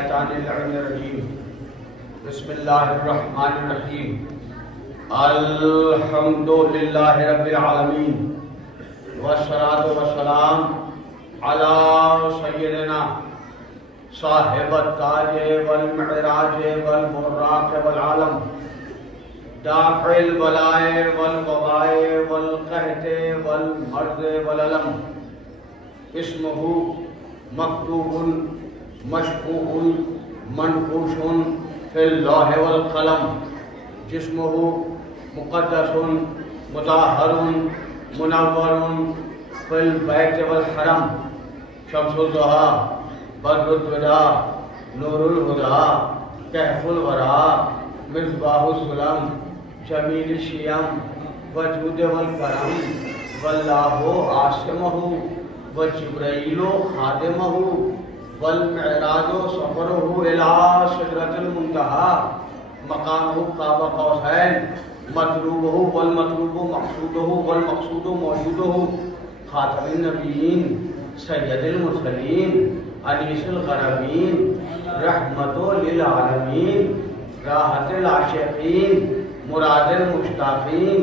الشیطان اللعین الرجیم بسم اللہ الرحمن الرحیم الحمد للہ رب العالمین والصلاة والسلام علی سیدنا صاحب التاج والمعراج والبراق والعالم دافع البلاء والوباء والقحط والمرض والالم اسمہ مکتوب مشفوع منقوش فی اللوح والقلم جسمہ مقدس مطہر منور فی البیت والحرم شمس الضحیٰ بدر الدجى نور الہدیٰ کہف الورى مصباح الظلم جمیل الشیم وجود والکرم واللہ عاصمہ وجبرائیل خادمہ والمعراج سفرہ الی سدرۃ المنتہى مقامہ قاب قوسین مطلوبہ والمطلوب مقصودہ والمقصود موجودہ خاتم النبیین سید المرسلین انیس الغربین رحمت للعالمین راحت العاشقین مراد المشتاقین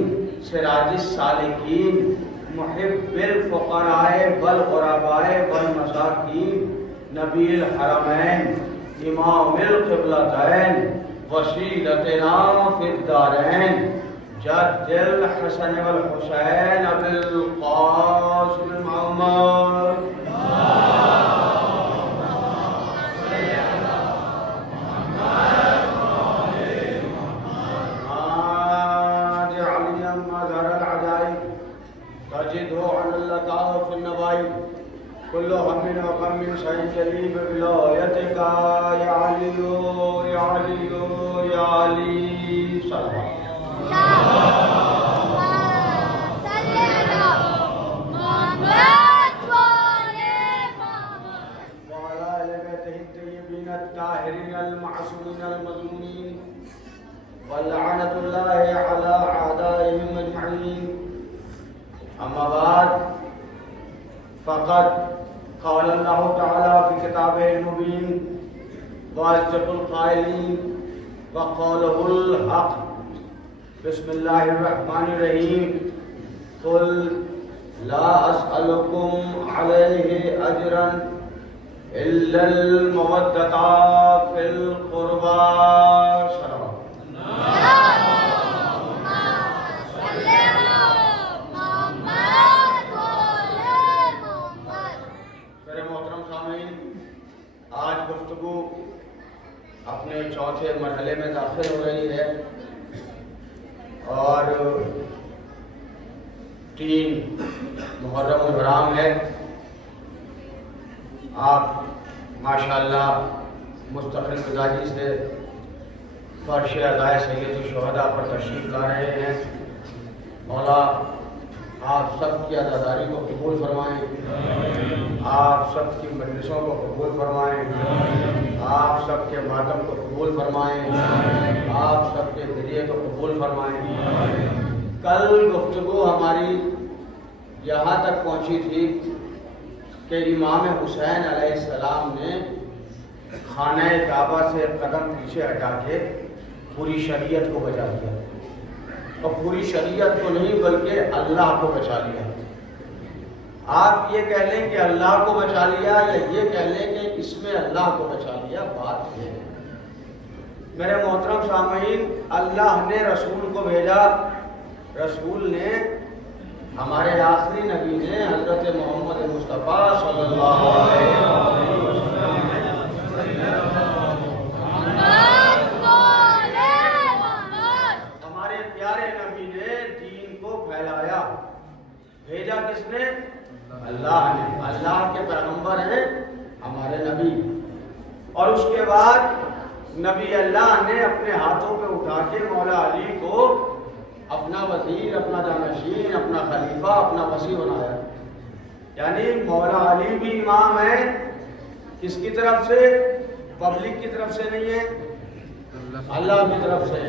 سراج السالکین محب الفقراء والغرباء والمساکین نبی الحرمین امام القبلتین وسیلتنا فی الدارین جد الحسن والحسین ابی القاسم محمد في النبائب كل هم وغم شيء جليب بولايتك يا علي يا علي يا علي صلى وعلى آل بيته الطيبين الطاهرين المعصومين المظلومين ولعنة الله على أعدائهم أجمعين أما بعد فقد قال الله تعالى في كتابه المبين وأصدق القائلين وقوله الحق بسم الله الرحمن الرحيم قل لا أسألكم عليه أجرا إلا المودة في القربى آج گفتگو اپنے چوتھے مرحلے میں داخل ہو رہی ہے اور 3 محرم الحرام ہے. آپ ماشاءاللہ مستقل مزاجی سے فرش ادائے سید الشہداء پر تشریف لا رہے ہیں. مولا آپ سب کی عزاداری کو قبول فرمائیں, آپ سب کی مجلسوں کو قبول فرمائیں, آپ سب کے ماتم کو قبول فرمائیں, آپ سب کے ذریعے کو قبول فرمائیں. کل گفتگو ہماری یہاں تک پہنچی تھی کہ امام حسین علیہ السلام نے خانہ کعبہ سے قدم پیچھے ہٹا کے پوری شریعت کو بچا دیا, اور پوری شریعت کو نہیں بلکہ اللہ کو بچا لیا. آپ یہ کہہ لیں کہ اللہ کو بچا لیا یا یہ کہہ لیں کہ اس میں اللہ کو بچا لیا, بات یہ ہے میرے محترم سامعین, اللہ نے رسول کو بھیجا, رسول نے ہمارے آخری نبی نے حضرت محمد مصطفیٰ صلی اللہ علیہ وسلم ہمارے پیارے نبی نے دین کو پھیلایا. بھیجا کس نے؟ اللہ نے. اللہ کے پیغمبر ہیں ہمارے نبی. اور اس کے بعد نبی اللہ نے اپنے ہاتھوں پہ اٹھا کے مولا علی کو اپنا وزیر, اپنا جانشین, اپنا خلیفہ, اپنا وصی بنایا. یعنی مولا علی بھی امام ہے. کس کی طرف سے؟ پبلک کی طرف سے نہیں ہے, اللہ کی طرف سے.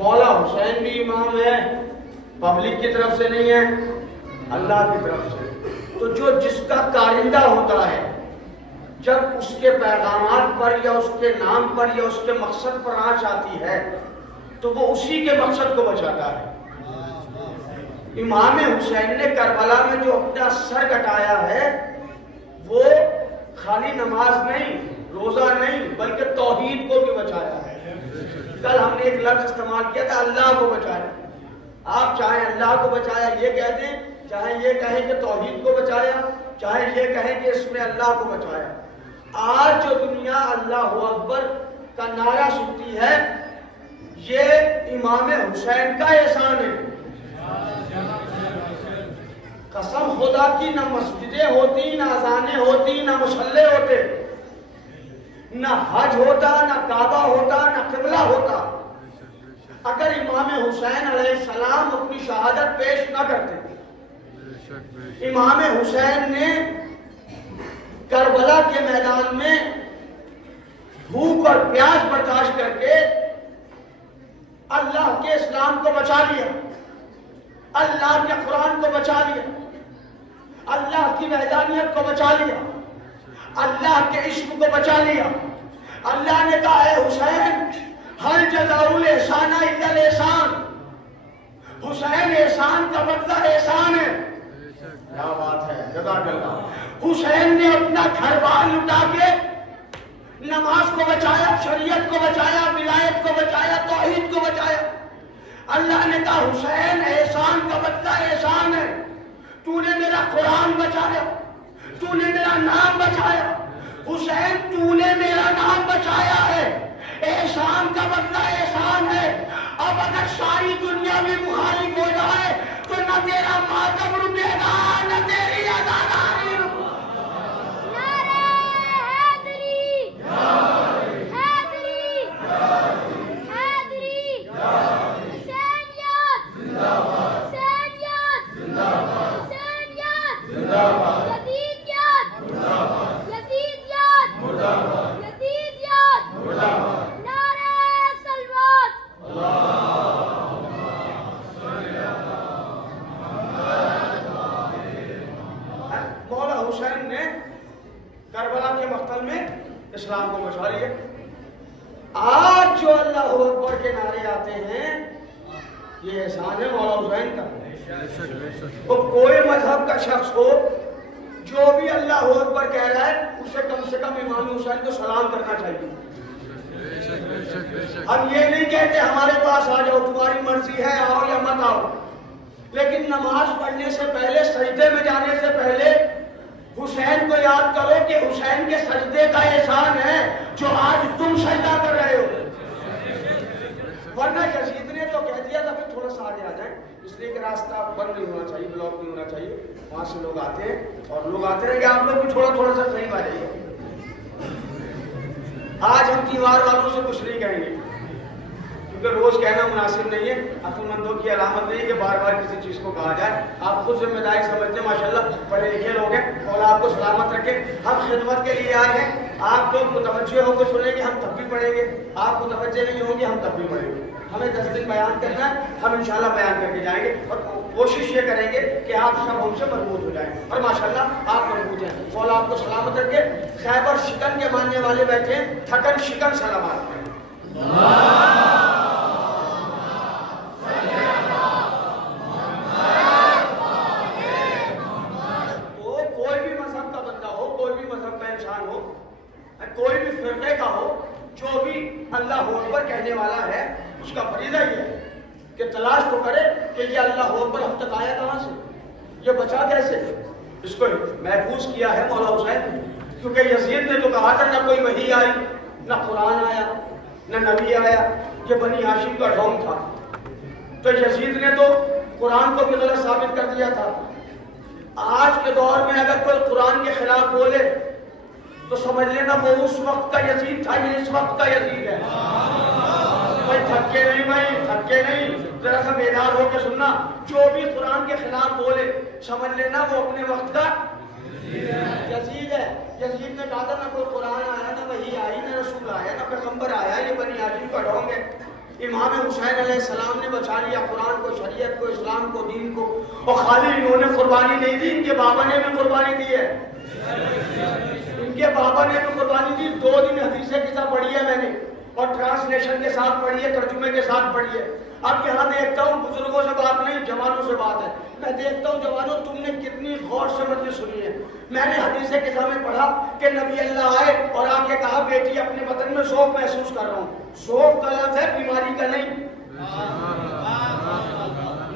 مولا حسین بھی امام ہے, پبلک کی طرف سے نہیں ہے, اللہ کی طرف سے. تو جو جس کا کارندہ ہوتا ہے جب اس کے پیغامات پر یا اس کے نام پر یا اس کے مقصد پر آنچ آتی ہے تو وہ اسی کے مقصد کو بچاتا ہے۔ امام حسین نے کربلا میں جو اپنا سر کٹایا ہے وہ خالی نماز نہیں، روزہ نہیں، بلکہ توحید کو بھی بچایا ہے۔ کل ہم نے ایک لفظ استعمال کیا تھا، اللہ کو بچایا۔ آپ چاہیں اللہ کو بچایا یہ کہہ دیں، چاہے یہ کہیں کہ توحید کو بچایا، چاہے یہ کہیں کہ اس میں اللہ کو بچایا۔ آج جو دنیا اللہ اکبر کا نعرہ سنتی ہے یہ امام حسین کا احسان ہے۔ قسم خدا کی نہ مسجدیں ہوتی، نہ اذانیں ہوتی، نہ مصلے ہوتے، نہ حج ہوتا، نہ کعبہ ہوتا، نہ قبلہ ہوتا اگر امام حسین علیہ السلام اپنی شہادت پیش نہ کرتے۔ امام حسین نے کربلا کے میدان میں بھوک اور پیاس برداشت کر کے اللہ کے اسلام کو بچا لیا، اللہ کے قرآن کو بچا لیا، اللہ کی وحدانیت کو بچا لیا، اللہ کے عشق کو بچا لیا۔ اللہ نے کہا اے حسین ہر جزاء الاحسان الا الاحسان، حسین احسان کا بدلہ احسان ہے۔ کیا بات ہے، جزاک اللہ۔ حسین نے اپنا گھر بار لٹا کے نماز کو بچایا، شریعت کو بچایا، ولایت کو بچایا، توحید کو بچایا۔ اللہ نے کہا حسین احسان کا بدلہ احسان ہے، تو نے میرا قرآن بچایا، تو نے میرا نام بچایا، حسین تو نے میرا نام بچایا ہے، احسان کا بدلہ احسان ہے۔ اب اگر ساری دنیا میں مخالف ہو جائے تو نہ تیرا ماتم رکے گا نہ تیری آزاداری رکے گا۔ حسین نے کربلا کے مقتل میں اسلام کو بچا لیا۔ آج جو اللہ اکبر کے نعرے آتے ہیں یہ احسان ہے مولا حسین کا۔ تو کوئی مذہب کا شخص ہو جو بھی اللہ اکبر کہہ رہا ہے اسے کم سے کم امام حسین کو سلام کرنا چاہیے۔ ہم یہ نہیں کہتے ہمارے پاس آ جاؤ، تمہاری مرضی ہے آؤ یا مت آؤ، لیکن نماز پڑھنے سے پہلے، سجدے میں جانے سے پہلے حسین کو یاد کرو کہ حسین کے سجدے کا احسان ہے جو آج تم سجدہ کر رہے ہو۔ ورنہ یزید نے تو کہہ دیا تھا کہ تھوڑا سا آگے آ جائیں، اس لیے کہ راستہ بند نہیں ہونا چاہیے، بلاک نہیں ہونا چاہیے، وہاں سے لوگ آتے ہیں اور لوگ آتے رہیں گے، آپ لوگ بھی تھوڑا سا قریب آ جائیے۔ آج ہم تیوار والوں سے کچھ نہیں کہیں گے کیونکہ روز کہنا مناسب نہیں ہے، عقل مندوں کی علامت نہیں کہ بار بار کسی چیز کو کہا جائے۔ آپ خود ذمہ داری سمجھتے ہیں، ماشاءاللہ پڑھے لکھے لوگ ہیں، اور آپ کو سلامت رکھے۔ ہم خدمت کے لیے آئے ہیں، آپ لوگ متوجہ ہو کے سنیں گے، ہم تب بھی پڑھیں گے، آپ متوجہ نہیں ہوں گے ہم تب بھی پڑھیں گے۔ ہمیں 10 دن بیان کرنا ہے، ہم انشاءاللہ بیان کر کے جائیں گے اور کوشش یہ کریں گے کہ آپ سب ہم سے مضبوط ہو جائیں، اور ماشاءاللہ آپ مضبوط ہیں۔ مولا آپ کو سلامت رکھے۔ خیبر شکن کے ماننے والے بیٹھے ہیں، تھکن شکن سلامات کریں۔ کوئی بھی فرقے کا ہو، جو بھی اللہ اکبر کہنے والا ہے اس کا فریضہ یہ ہے کہ تلاش تو کرے کہ یہ اللہ اکبر ہم تک آیا کہاں سے، یہ بچا کیسے، اس کو محفوظ کیا ہے مولا حسین نے۔ کیونکہ یزید نے تو کہا تھا نہ کوئی وحی آئی، نہ قرآن آیا، نہ نبی آیا، یہ بنی ہاشم کا ڈھونگ تھا۔ تو یزید نے تو قرآن کو بھی غلط ثابت کر دیا تھا۔ آج کے دور میں اگر کوئی قرآن کے خلاف بولے تو سمجھ لینا وہ اس وقت کا یزید تھا، یہ اس وقت کا یزید ہے۔ بھائی تھکے نہیں، بھائی تھکے نہیں، ذرا سا بیدار ہو کے سننا۔ جو بھی قرآن کے خلاف بولے سمجھ لینا وہ اپنے وقت کا یزید ہے۔ یزید نے کہا تھا نہ کوئی قرآن آیا، نہ وحی آئی، نہ رسول آیا، نہ پیغمبر آیا، یہ بنی ہاشم کا ڈھونگ ہے۔ امام حسین علیہ السلام نے بچا لیا قرآن کو، شریعت کو، اسلام کو، دین کو، اور خالی انہوں نے قربانی نہیں دی، ان کے بابا نے بھی قربانی دی ہے۔ یہ بابا نے بھی قربانی دی. 2 دن حدیث کتاب پڑھی ہے میں نے اور ٹرانسلیشن کے ساتھ پڑھی ہے, ترجمے کے ساتھ پڑھی ہے. اب یہاں دیکھتا ہوں بزرگوں سے بات نہیں, جوانوں سے بات ہے. میں دیکھتا ہوں جوانوں تم نے کتنی غور سے مجھے سنی ہے. میں نے حدیث کتاب میں پڑھا کہ نبی اللہ آئے اور آ کے کہا بیٹی اپنے بدن میں ذوق محسوس کر رہا ہوں. ذوق کا لفظ ہے, بیماری کا نہیں.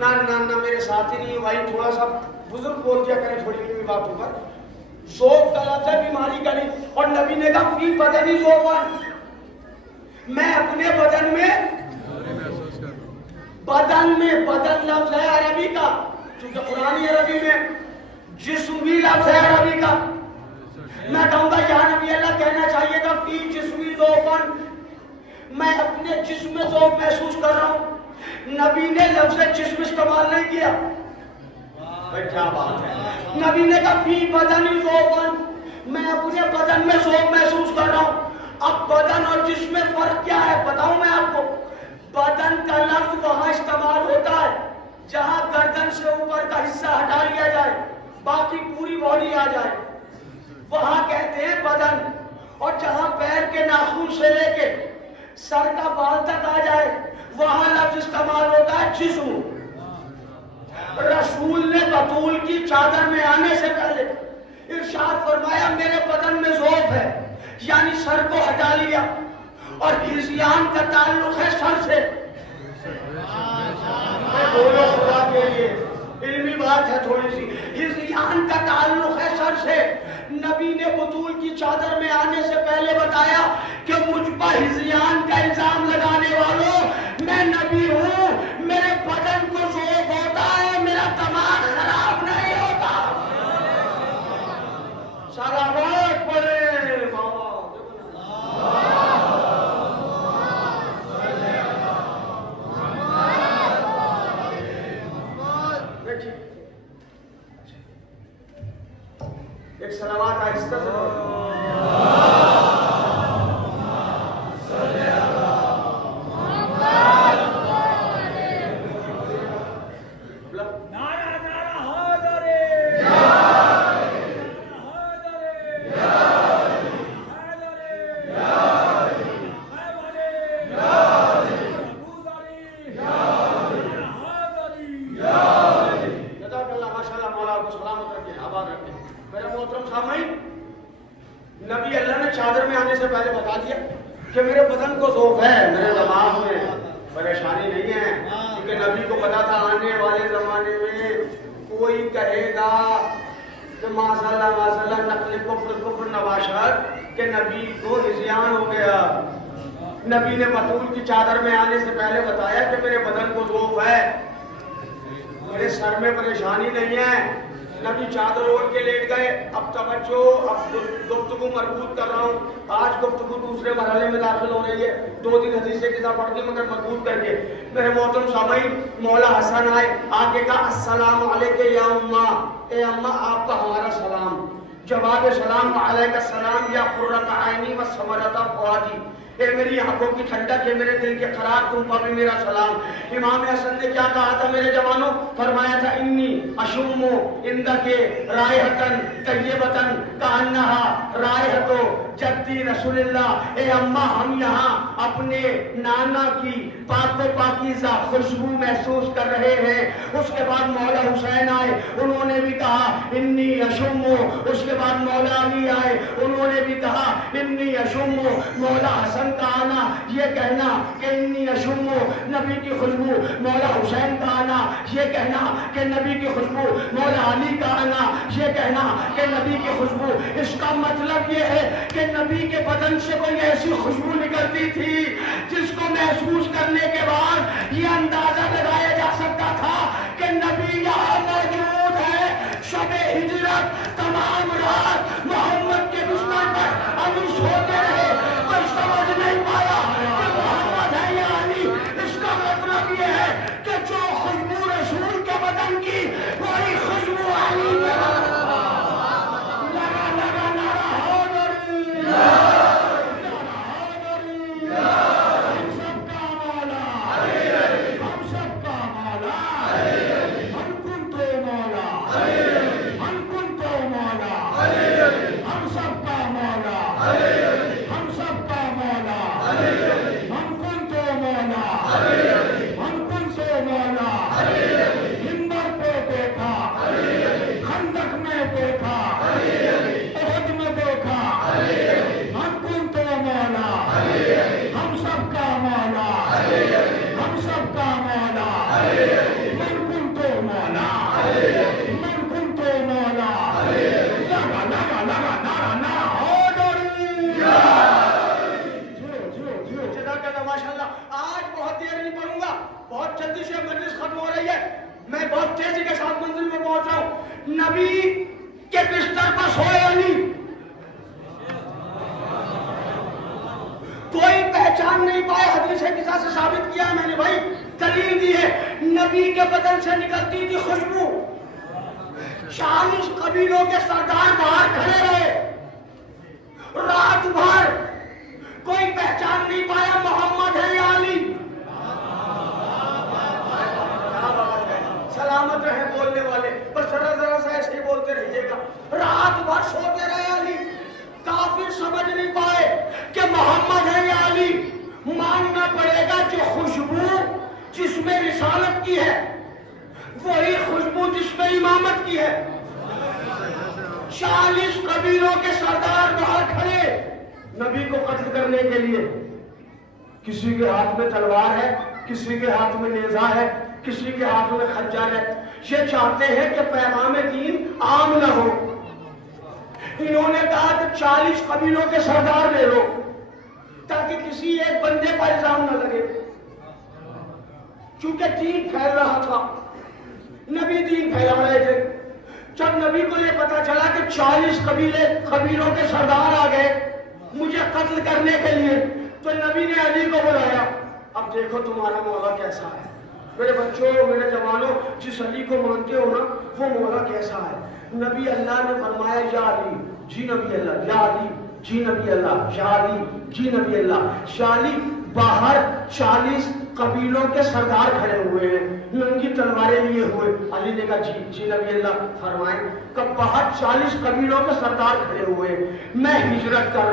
نہ میرے ساتھی نہیں بھائی, تھوڑا سا بزرگ بول دیا کریں تھوڑی بھی باتوں پر. ذوق کا لفظ ہے, بیماری کا نہیں. اور نبی نے کہا فی بدنی ذوقن, میں اپنے بدن میں بدن لفظ ہے عربی کا, چونکہ قرآن عربی میں جسم بھی لفظ ہے عربی کا. میں کہوں گا یا نبی اللہ کہنا چاہیے تھا فی جسمی ذوقن, میں اپنے جسم میں ذوق محسوس کر رہا ہوں. نبی نے لفظ جسم استعمال نہیں کیا. کیا بات ہے, نبی نے کہا فی بدنی ذوقن, میں اپنے بدن میں ذوق محسوس کر رہا ہوں. اب بدن اور جسم میں فرق کیا ہے بتاؤں میں آپ کو. بدن کا لفظ وہاں استعمال ہوتا ہے جہاں گردن سے اوپر کا حصہ ہٹا لیا جائے, باقی پوری باڈی آ جائے, وہاں کہتے ہیں بدن. اور جہاں پیر کے ناخن سے لے کے سر کا بال تک آ جائے وہاں لفظ استعمال ہوتا ہے جسم. رسول نے بطول کی چادر میں آنے سے پہلے ارشاد فرمایا میرے بدن میں ذوق ہے, یعنی سر کو ہٹا لیا. اور ہزیان کا تعلق ہے سر سے. بولو خدا کے لیے, علمی بات ہے تھوڑی سی. ہزیان کا تعلق ہے سر سے. نبی نے بطول کی چادر میں آنے سے پہلے بتایا کہ مجھ پر ہزیان کا الزام لگانے والوں میں نبی ہوں, میرے بدن کو ذوق ہوتا ہے, میرا دماغ خراب نہیں ہوتا. صلوات پڑھے بابا. ایک صلوات آہستہ سے نبی اللہ نے چادر میں آنے سے پہلے بتا دیا کہ میرے بدن کو ذوق ہے, میرے دماغ میں پریشانی نہیں ہے. کیونکہ نبی کو پتا تھا آنے والے زمانے میں کوئی کہے گا کہ ماشاءاللہ نقل کفر نباشت کہ نبی کو ہزیان ہو گیا. نبی نے بطول کی چادر میں آنے سے پہلے بتایا کہ میرے بدن کو ذوق ہے, میرے سر میں پریشانی نہیں ہے. نبی چادر اوڑھ کے لیٹ گئے. اب توجہ, اب گفتگو مربوط کر رہا ہوں. آج گفتگو دوسرے مرحلے میں داخل ہو رہی ہے. 2 دن حدیث کتاب پڑھ کے مگر مربوط کر کے. میرے محترم سامعین, مولا حسن آئے, آگے کہا السلام علیکم یا اماں, اے اماں آپ کا ہمارا سلام. جواب سلام علیک السلام یا قرۃ عینی و ثمرۃ فؤادی, اے میری آنکھوں کی ٹھنڈک, ہے میرے دل کے قرار, تم پر بھی میرا سلام. امام حسن نے کیا کہا تھا میرے جوانوں, فرمایا تھا انی اشم عندک رائحۃ طیبۃ کانہا رائحۃ جدی رسول اللہ. اے اماں ہم یہاں اپنے نانا کی پاک و پاکیزہ خوشبو محسوس کر رہے ہیں. اس کے بعد مولا حسین آئے, انہوں نے بھی کہا انی اشم. اس کے بعد مولا علی آئے, انہوں نے بھی کہا انی اشم. مولا حسن کا آنا, یہ کہنا کہ انی اشم نبی کی خوشبو. مولا حسین کا آنا, یہ کہنا کہ نبی کی خوشبو. مولا علی کا آنا, یہ کہنا کہ نبی کی خوشبو. اس کا مطلب یہ ہے کہ نبی کے بدن سے کوئی ایسی خوشبو نکلتی تھی جس کو محسوس کرنے کے بعد یہ اندازہ لگایا جا سکتا تھا کہ نبی یہاں موجود ہے. شب ہجرت تمام رات محمد کے بستر پر انوس ہوتے رہے, کوئی سمجھ نہیں پایا کہ محمد ہے یا علی. اس کا مطلب یہ ہے کہ جو خوشبو رسول کے بدن کی وہی خوشبو علی کے بدن. لگا لگا نعرہ حیدری, ہم سب کا مولا, ہم میں بہت تیزی کے ساتھ منزل میں پہنچ رہا ہوں. نبی کے بستر پر سوئے علی, کوئی پہچان نہیں پائے. حدیث کسا سے ثابت کیا میں نے بھائی, دلیل دی ہے. نبی کے بدن سے نکلتی تھی خوشبو. 40 قبیلوں کے سردار باہر کھڑے رہے رات بھر, کوئی پہچان نہیں پایا محمد ہے یا علی. سلامت رہے بولنے والے, پر ذرا سا ایسے ہی بولتے رہیے گا. رات بھر سوتے رہے علی, کافر سمجھ نہیں پائے کہ محمد ہے یا علی. ماننا پڑے گا جو خوشبو جس میں رسالت کی ہے وہی خوشبو جس میں امامت کی ہے. 40 قبیلوں کے سردار باہر کھڑے نبی کو قتل کرنے کے لیے. کسی کے ہاتھ میں تلوار ہے, کسی کے ہاتھ میں نیزہ ہے, کسی کے ہاتھ میں خنجر ہے. یہ چاہتے ہیں کہ پیغام دین عام نہ ہو. انہوں نے کہا کہ 40 قبیلوں کے سردار لے لو تاکہ کسی ایک بندے پر الزام نہ لگے. چونکہ دین پھیل رہا تھا, نبی دین پھیلا رہے تھے. جب نبی کو یہ پتا چلا کہ 40 قبیلوں کے سردار آ گئے مجھے قتل کرنے کے لیے, تو نبی نے علی کو بلایا. اب دیکھو تمہارا مولا کیسا ہے. میرے بچوں, میرے جوانوں, جس علی کو مانتے ہو نا وہ مولا کیسا ہے. نبی اللہ نے فرمایا یا علی, جی نبی اللہ, یا علی, جی نبی اللہ, یا علی, جی نبی اللہ. یا علی, باہر 40 قبیلوں کے سردار کھڑے ہوئے ہیں, ننگی تلواریں لیے ہوئے. علی نے کہا جی نبی اللہ فرمائیں. کہ باہر 40 قبیلوں کے سردار کھڑے ہوئے, میں ہجرت کر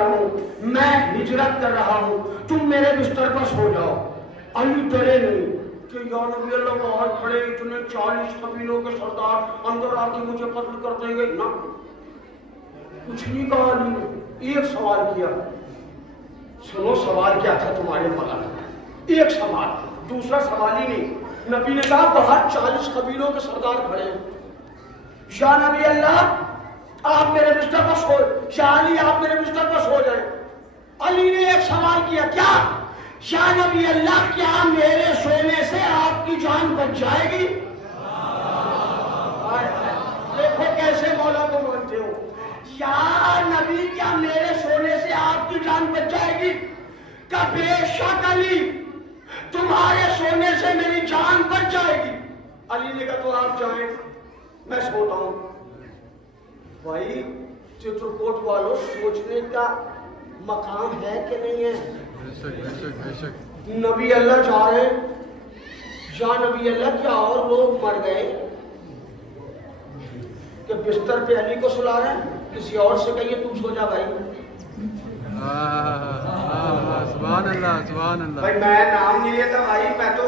رہا ہوں, تم میرے بستر پر سو جاؤ. علی ڈرے نہیں کہ یا نبی اللہ باہر کھڑے اتنے 40 قبیلوں کے سردار اندر آ کے مجھے قتل کر دیں گے. نہ, کچھ نہیں کہا علی نے. ایک سوال کیا. سنو سوال کیا تھا تمہارے مولا کا. ایک سوال, دوسرا سوال ہی نہیں. نبی نے کہا باہر 40 قبیلوں کے سردار کھڑے ہیں, یا نبی اللہ آپ میرے بستر پر سو, یا علی آپ میرے بستر پر سو جائیں. علی نے ایک سوال کیا, کیا یا نبی اللہ کیا میرے سونے سے آپ کی جان بچ جائے گی. دیکھو کیسے مولا کو مانتے ہو. یا نبی کیا میرے سونے سے آپ کی جان بچ جائے گی. کہ بے شک علی تمہارے سونے سے میری جان بچ جائے گی. علی نے کہا تو آپ جائیں, میں سوتا ہوں. بھائی چترکوٹ والوں, سوچنے کا مقام ہے کہ نہیں ہے. نبی اللہ جا رہے, یا نبی اللہ کیا اور لوگ مر گئے کہ بستر پہ علی کو سلا رہے ہیں. کسی اور سے کہیے تم سو جا بھائی. سبحان اللہ, سبحان اللہ. بھائی میں نام نہیں لیتا بھائی, میں تو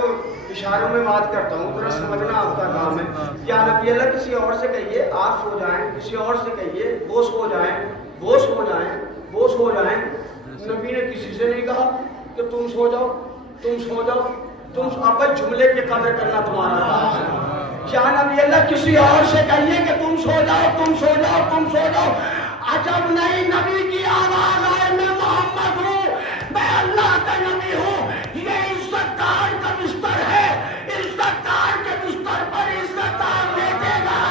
اشاروں میں بات کرتا ہوں, ذرا سمجھنا آپ کا کام ہے. یا نبی اللہ کسی اور سے کہیے آپ سو جائیں, کسی اور سے کہیے وہ سو جائیں, وہ سو جائیں, وہ سو جائیں. نبی نے کسی سے نہیں کہا کہ تم سو جاؤ, تم سو جاؤ, تم آپ جملے کی قدر کرنا تمہارا کام ہے. یا نبی اللہ کسی اور سے کہیے کہ تم سو جاؤ, تم سو جاؤ, تم سو جاؤ. عجب نہیں, نبی کی آواز آئے میں محمد ہوں, میں اللہ کا نبی ہوں. یہ عزت دار کا بستر ہے, عزت دار کے بستر پر عزت دار بیٹھے گا.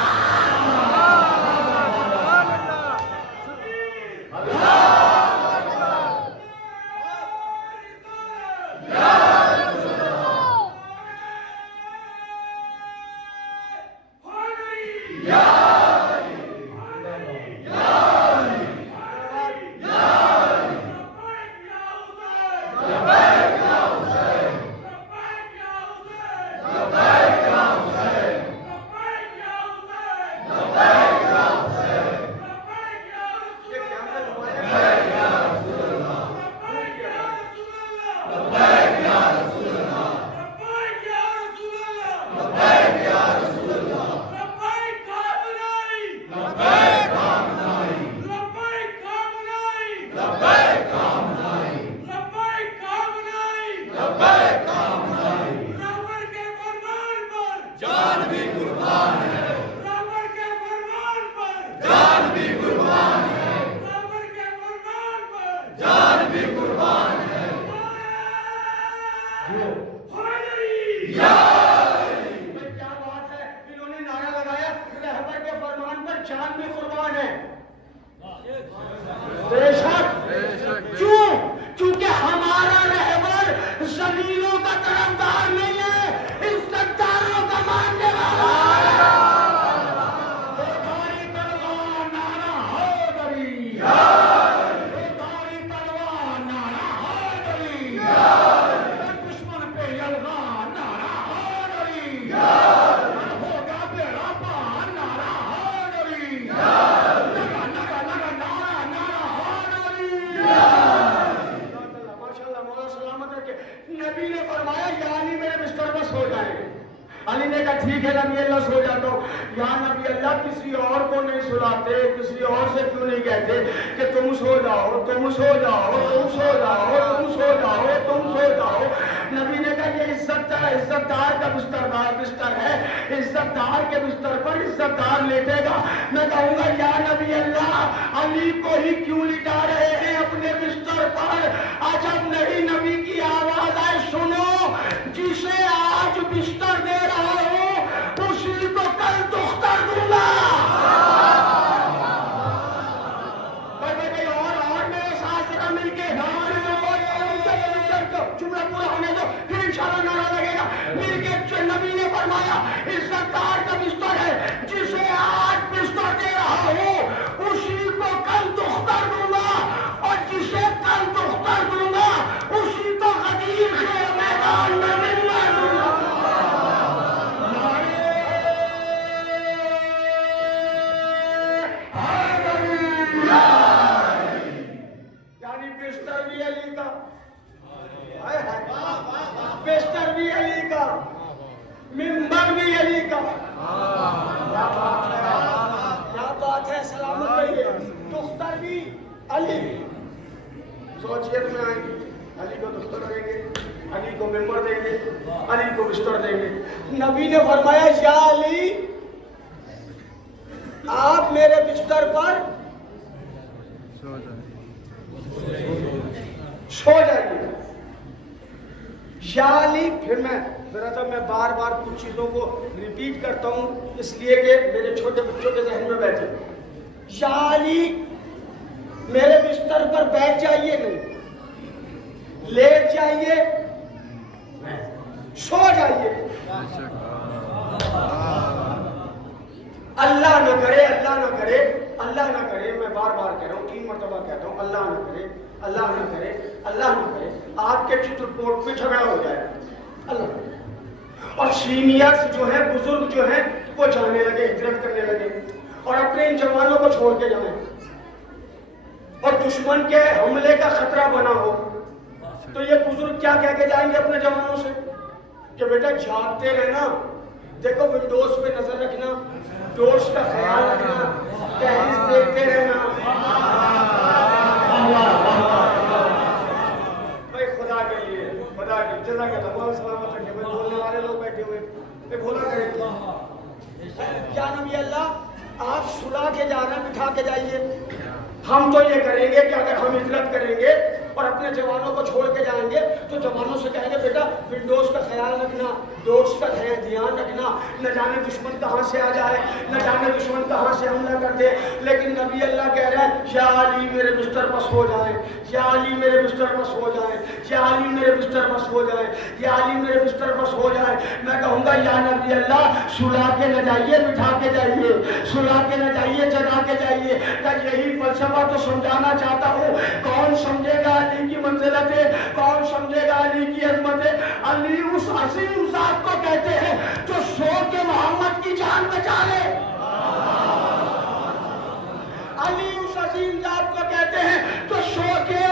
کیا بات ہے. علی نے کہا ٹھیک ہے نبی اللہ سو جاتا ہوں. یا نبی اللہ کسی اور کو نہیں سلاتے, کسی اور سے کیوں نہیں کہتے کہ تم سو جاؤ, تم سو جاؤ, تم سو جاؤ, تم سو جاؤ, تم سو جاؤ. نبی نے کہا یہ عزت دار کا بستر ہے, عزت دار کے بستر پر عزت دار لیٹے گا. میں کہوں گا یا نبی اللہ علی کو ہی کیوں لٹا رہے ہیں اپنے بستر پر؟ عجب نہیں نبی کی آواز آئے, سنو جسے آج بستر دے رہا ہوں اسی کو کل دختر دوں گا. اور میرے ساتھ ذرا مل کے جملہ پورا ہونے دو پھر انشاءاللہ نعرہ لگے گا. مل کے نبی نے فرمایا عزت دار کا بستر ہے, جسے آج بستر دے رہا ہوں اسی کو کل دختر دوں گا, اور جسے کل دختر دوں گا اسی کو غدیر کے میدان میں ملنا دوں گا. یعنی بستر بھی علی کا, بستر بھی علی کا, منبر بھی علی کا. کیا بات ہے, سلامت رہیے. دختر بھی علی. سوچیے میں آئیں گے, علی کو دختر دیں گے, علی کو منبر دیں گے, علی کو بستر دیں گے. نبی نے فرمایا یا علی آپ میرے بستر پر سو جائیے. یا علی, پھر میں بار بار کچھ چیزوں کو ریپیٹ کرتا ہوں اس لیے کہ میرے چھوٹے بچوں کے ذہن میں بیٹھے. یا علی میرے بستر پر بیٹھ جائیے, نہیں لیٹ جائیے, سو جائیے. اللہ نہ کرے, اللہ نہ کرے, اللہ نہ کرے, میں بار بار کہہ رہا ہوں, 3 مرتبہ کہتا ہوں, اللہ نہ کرے, اللہ نہ کرے, اللہ نہ کرے آپ کے چترکوٹ میں جھگڑا ہو جائے. اللہ اور سینئرز جو ہیں, بزرگ جو ہیں, وہ جانے لگے, ہجرت کرنے لگے اور اپنے ان جوانوں کو چھوڑ کے جائیں, اور دشمن کے حملے کا خطرہ بنا ہو تو یہ بزرگ کیا کہہ کے جائیں گے اپنے جوانوں سے کہ بیٹا جاگتے رہنا, دیکھو ونڈوز پہ نظر رکھنا, ڈورز کا خیال رکھنا, ٹیرس دیکھتے رہنا. بھائی خدا کے لیے, خدا کی جزاک اللہ, بہت سلامت رکھے. بھائی بولنے والے لوگ بیٹھے ہوئے, بولا کریں کیا نبی اللہ آپ سلا کے جا رہے ہیں, بٹھا کے جائیے. ہم تو یہ کریں گے کہ اگر ہم ہجرت کریں گے اور اپنے جوانوں کو چھوڑ کے جائیں گے تو جوانوں سے کہیں گے بیٹا ونڈوز کا خیال رکھنا, ڈورز کا دھیان رکھنا, نہ جانے دشمن کہاں سے آ جائے, نہ جانے دشمن کہاں سے حملہ کر دے. لیکن نبی اللہ کہہ رہے ہیں یا علی میرے بستر پر سو جائیں, یا علی میرے بستر پر سو جائیں, یا علی میرے بستر پر سو جائیں, یا علی میرے بستر پر سو جائیں. میں کہوں گا یا نبی اللہ سلا کے نہ جائیے, بٹھا کے جائیے, سلا کے نہ جائیے, جگا کے جائیے. کہ یہی فلسفہ تو سمجھانا چاہتا ہوں. کون سمجھے گا علی کی منزلتیں, کون سمجھے گا علی کی عظمتیں؟ علی اس عظیم ذات کو کہتے ہیں جو سو کے محمد کی جان بچا لے. علی اس عظیم ذات کو کہتے ہیں جو سو کے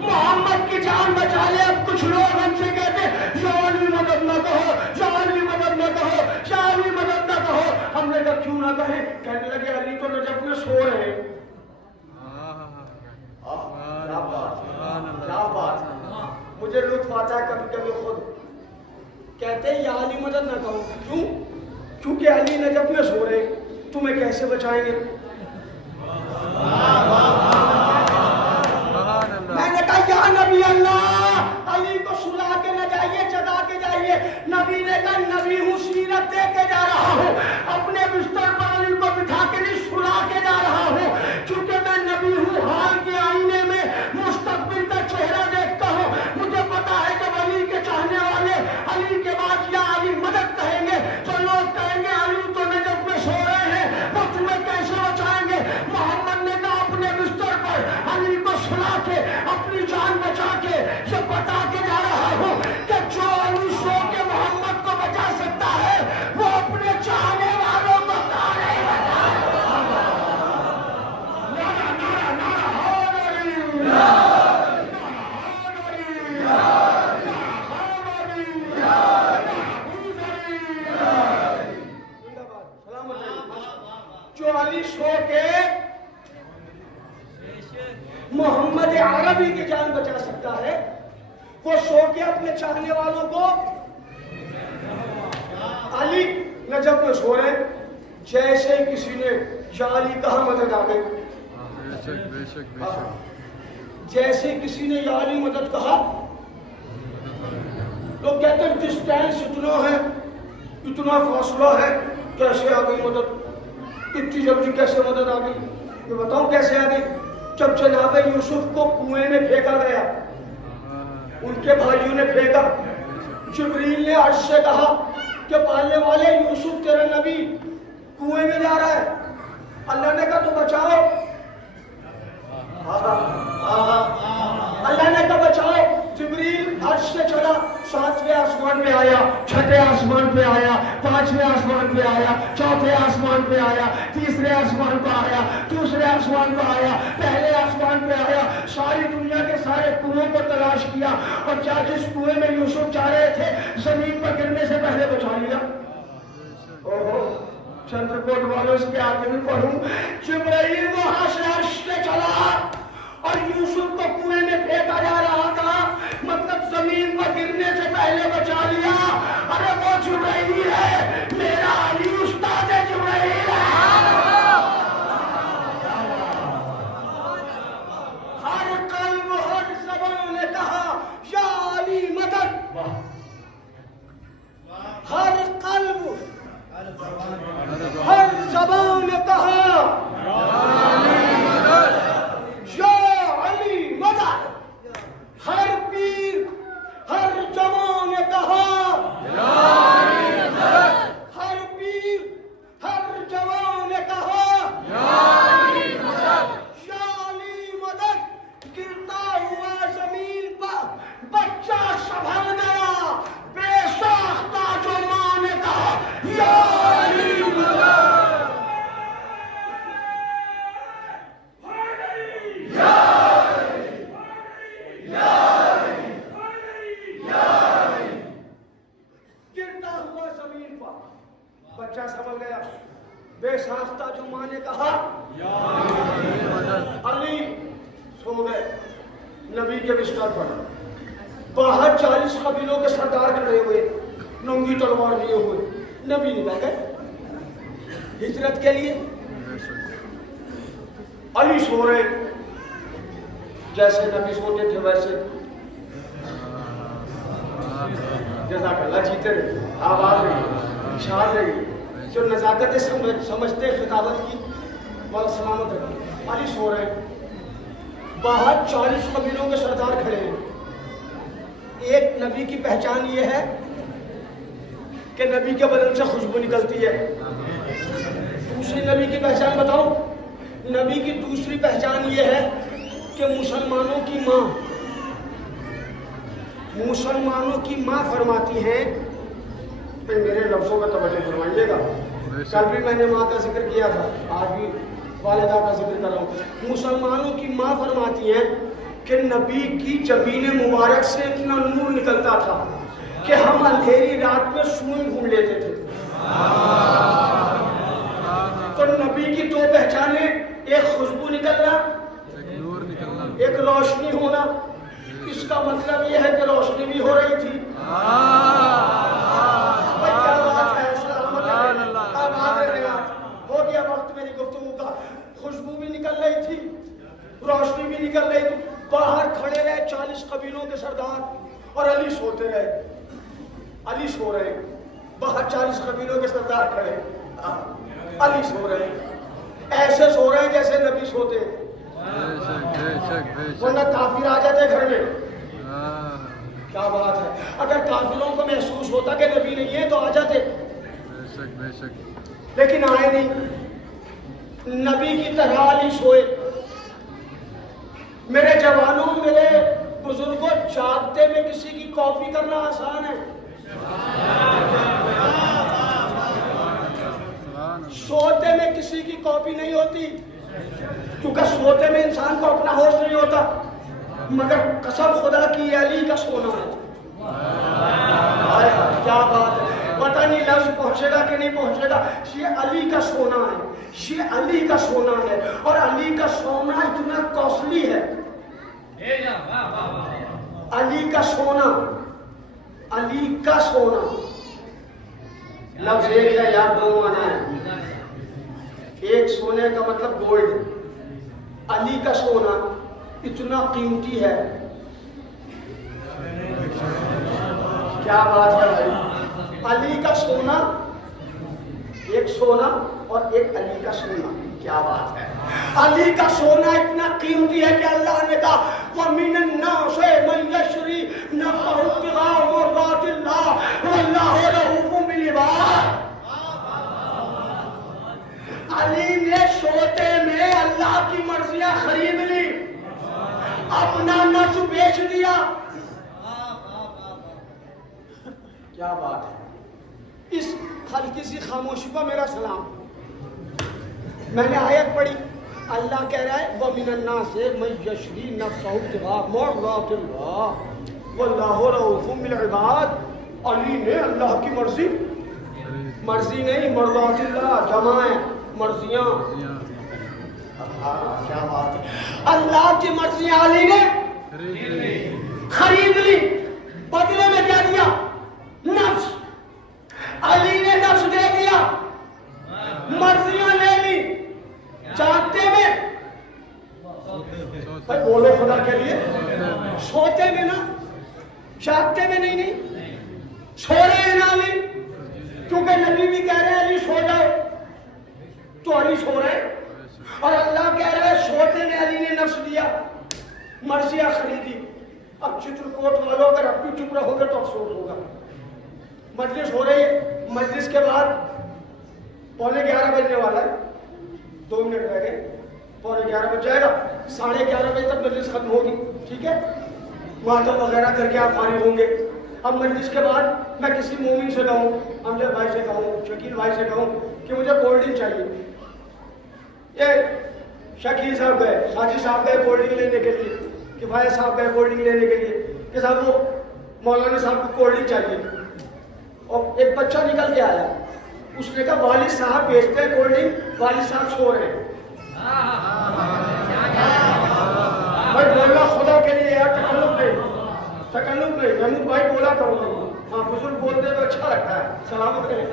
محمد کی جان بچا لے. اب کچھ لوگ ہم سے کہتے ہیں یا علی مدد نہ کہو, یا علی مدد نہ کہو, یا علی مدد نہ کہو. ہم نے کہا کیوں نہ کہیں؟ کہنے لگے علی تو نجف میں سو رہے ہیں. کیا بات, مجھے لطف آتا ہے کبھی کبھی خود کہتے ہیں یا علی مدد نہ کہو. کیوں؟ کیونکہ علی نجف میں سو رہے, تمہیں کیسے بچائیں گے؟ میں نے کہا یا نبی اللہ علی کو سلا کے نہ جائیے, جگا کے جائیے. نبی نے کہا نبی ہوں, سیرت دے کے جا رہا ہوں, اپنے بستر پر علی کو بٹھا کے نہیں سلا کے جا رہا ہوں. کیونکہ میں نبی ہوں, حال کے آئینے میں مستقبل کا چہرہ دیکھتا ہوں. مجھے پتا ہے جب علی کے چاہنے والے علی کے بعد یا علی مدد کہیں گے تو لوگ کہیں گے علی تو نجف میں سو رہے ہیں, وہ تمہیں کیسے بچائیں گے؟ محمد نے کہا اپنے بستر پر علی کو سلا کے, اپنی جان بچا کے یہ بتا کے جا رہا ہوں کہ جو علی سو کے محمد کو بچا سکتا ہے وہ اپنے علی سو کے محمد عربی کی جان بچا سکتا ہے، وہ سو کے اپنے چاہنے والوں کو علی نہ جب وہ سو رہے جیسے کسی نے یا علی کہا مدد آ گئی، بے شک بے شک بے شک جیسے کسی نے یا علی مدد کہا، لوگ کہتے ہیں ڈسٹینس اتنا ہے، اتنا فاصلہ ہے، کیسے آ گئی مدد، اتنی جلدی کیسے مدد آ گئی؟ میں بتاؤں کیسے آ گئی؟ جب جناب یوسف کو کنویں میں پھینکا گیا، ان کے بھائیوں نے پھینکا، جبریل نے عرش سے کہا کہ پالنے والے یوسف تیرا نبی کنویں میں جا رہا ہے، اللہ نے کہا تو بچاؤ، اللہ نے کہا بچاؤ، جبریل عرش سے چلا، 7ویں آسمان پہ آیا، 6ٹھے آسمان پہ آیا، 5ویں آسمان پہ آیا، 4تھے آسمان پہ آیا، 3رے آسمان پہ آیا، 2سرے آسمان پہ آیا، پہلے آسمان پہ آیا، ساری دنیا کے سارے کنویں کو تلاش کیا، اور جس کنویں میں یوسف جا رہے تھے زمین پر گرنے سے پہلے بچا لیا۔ چندرکوٹ والوں اس کے آگے بھی پڑھوں، جبرائیل وہاں سے عرش سے چلا اور یوسف کو کنویں میں پھینکا جا رہا تھا، مطلب زمین پر گرنے سے پہلے بچا لیا۔ ارے وہ جبرائیل ہے، میرا علی استاد جبرائیل ہے۔ ہر قلب ہر زبان نے کہا یا علی مدد، ہر قلب ہر زبان نے کہا یا علی مدد، ہر پیر ہر جوان نے کہا یا علی مدد، ہر پیر ہر جوان نے کہا یا علی مدد، یا علی مدد۔ گرتا ہوا زمین پر بچہ سنبھل گیا، بے ساختہ جو ماں نے کہا یا علی مدد، گرتا ہوا زمین پر بچہ سنبھل گیا، بے ساختہ جو ماں نے کہا علی۔ سو گئے نبی کے بستر پر، باہر 40 قبیلوں کے سردار کھڑے ہوئے، ننگی تلوار لیے ہوئے، نبی نکل گئے ہجرت کے لیے۔ علی سو رہے، جیسے نبی سوتے تھے ویسے، جزاک اللہ، جیتے رہے، آواز رہی، شاد رہی، جو نزاکت سمجھتے خطابت کی، مولا سلامت رہی۔ علی سو رہے، باہر 40 قبیلوں کے سردار کھڑے ہیں۔ ایک نبی کی پہچان یہ ہے کہ نبی کے بدن سے خوشبو نکلتی ہے۔ دوسری نبی کی پہچان بتاؤں، نبی کی دوسری پہچان یہ ہے کہ مسلمانوں کی ماں فرماتی ہیں، میرے لفظوں کا توجہ فرمائیے گا، کل بھی میں نے ماں کا ذکر کیا تھا، آج بھی والدہ کا ذکر کر رہا ہوں۔ مسلمانوں کی ماں فرماتی ہیں کہ نبی کی جبین مبارک سے اتنا نور نکلتا تھا کہ ہم اندھیری رات میں سوئی ڈھونڈ لیتے تھے۔ تو نبی کی دو پہچانیں، ایک خوشبو نکلنا، ایک روشنی ہونا۔ اس کا مطلب یہ ہے کہ روشنی بھی ہو رہی تھی۔ ہو گیا وقت میری گفتگو کا۔ خوشبو بھی نکل رہی تھی، روشنی بھی نکل رہی تھی۔ باہر کھڑے رہے 40 قبیلوں کے سردار اور علی سوتے رہے۔ علی سو رہے، باہر 40 قبیلوں کے سردار کھڑے، علی سو رہے، ایسے سو رہے ہیں جیسے نبی سوتے، ورنہ کافر آ جاتے گھر میں۔ کیا بات ہے، اگر کافروں کو محسوس ہوتا کہ نبی نہیں ہے تو آ جاتے، لیکن آئے نہیں۔ نبی کی طرح علی سوئے۔ میرے جوانوں، میرے بزرگوں، جاگتے میں کسی کی کاپی کرنا آسان ہے، سوتے میں کسی کی کاپی نہیں ہوتی، کیونکہ سوتے میں انسان کو اپنا ہوش نہیں ہوتا، مگر قسم خدا کی علی کا سونا ہے۔ کیا بات ہے، پتہ نہیں لفظ پہنچے گا کہ نہیں پہنچے گا؟ یہ علی کا سونا ہے، یہ علی کا سونا ہے، اور علی کا سونا اتنا کوسٹلی ہے۔ علی کا سونا، علی کا سونا، لفظ ایک ہے یا دو معنی ہے؟ ایک سونے کا مطلب گولڈ، علی کا سونا اتنا قیمتی ہے، کیا بات ہے بھائی؟ علی کا سونا، ایک سونا اور ایک علی کا سونا، کیا بات ہے؟ علی کا سونا اتنا قیمتی ہے کہ اللہ نے کہا وَمِنَ النَّاسِ مَن يَشْرِي نَفْسَهُ ابْتِغَاءَ مَرْضَاتِ اللَّهِ وَاللَّهُ رَءُوفٌ بِالْعِبَادِ۔ علی نے سوتے میں اللہ کی مرضیاں خرید لی، اپنا نفس بیچ دیا، کیا بات ہے؟ اس ہلکی سی خاموشی پر میرا سلام۔ میں نے آیت پڑھی، اللہ کہہ رہا ہے وَمِنَ النَّاسِ مَن يَشْرِي نَفْسَهُ ابْتِغَاءَ مَرْضَاتِ اللَّهِ وَاللَّهُ رَءُوفٌ بِالْعِبَادِ۔ علی نے اللہ کی مرضی، مرضی نہیں مرضات اللہ، جمع ہے مرضیاں، کیا بات ہے؟ اللہ کی مرضیاں علی نے خرید لی، بدلے میں کیا دیا؟ نفس۔ علی نے نفس دے دیا، مرضیاں لے لی، جاگتے میں، بھائی بولو خدا کے لیے، سوتے میں نا، جاگتے میں نہیں، سو رہے ہیں نا علی، کیونکہ نبی بھی کہہ رہے ہیں علی سو جاؤ، تو علی سو رہے، اور اللہ کہہ رہا ہے سوتے میں علی نے نفس دیا، مرضیاں خریدی۔ اب چترکوٹ والوں اگر اب بھی چپ رہو گے تو افسوس ہوگا۔ مجلس ہو رہی ہے، مجلس کے بعد 11:15 بجنے والا ہے، 2 منٹ رہ گئے، 11:15 بج جائے گا، 11:30 بجے تک مجلس ختم ہوگی، ٹھیک ہے؟ وہاں تو وغیرہ کر کے آپ فارغ ہوں گے۔ اب مجلس کے بعد میں کسی مومن سے کہوں، امجد بھائی سے کہوں، شکیل بھائی سے کہوں کہ مجھے کولڈ ڈرنک چاہیے، یہ شکیل صاحب گئے، حاجی صاحب گئے کولڈ ڈرنک لینے کے لیے، کفایت صاحب گئے کولڈ ڈرنک لینے کے لیے کہ صاحب وہ مولانا صاحب کو کولڈ ڈرنک چاہیے، اور ایک بچہ نکل کے آیا، اس نے کہا والد صاحب بیچتے ہیں کولڈ ڈرنک، والد صاحب سو رہے ہیں۔ بھائی بولنا خدا کے لیے یار، تکلف نہیں، محمود بھائی بولا کرو، ہاں بزرگ بولتے تو اچھا لگتا ہے، سلامت رہے۔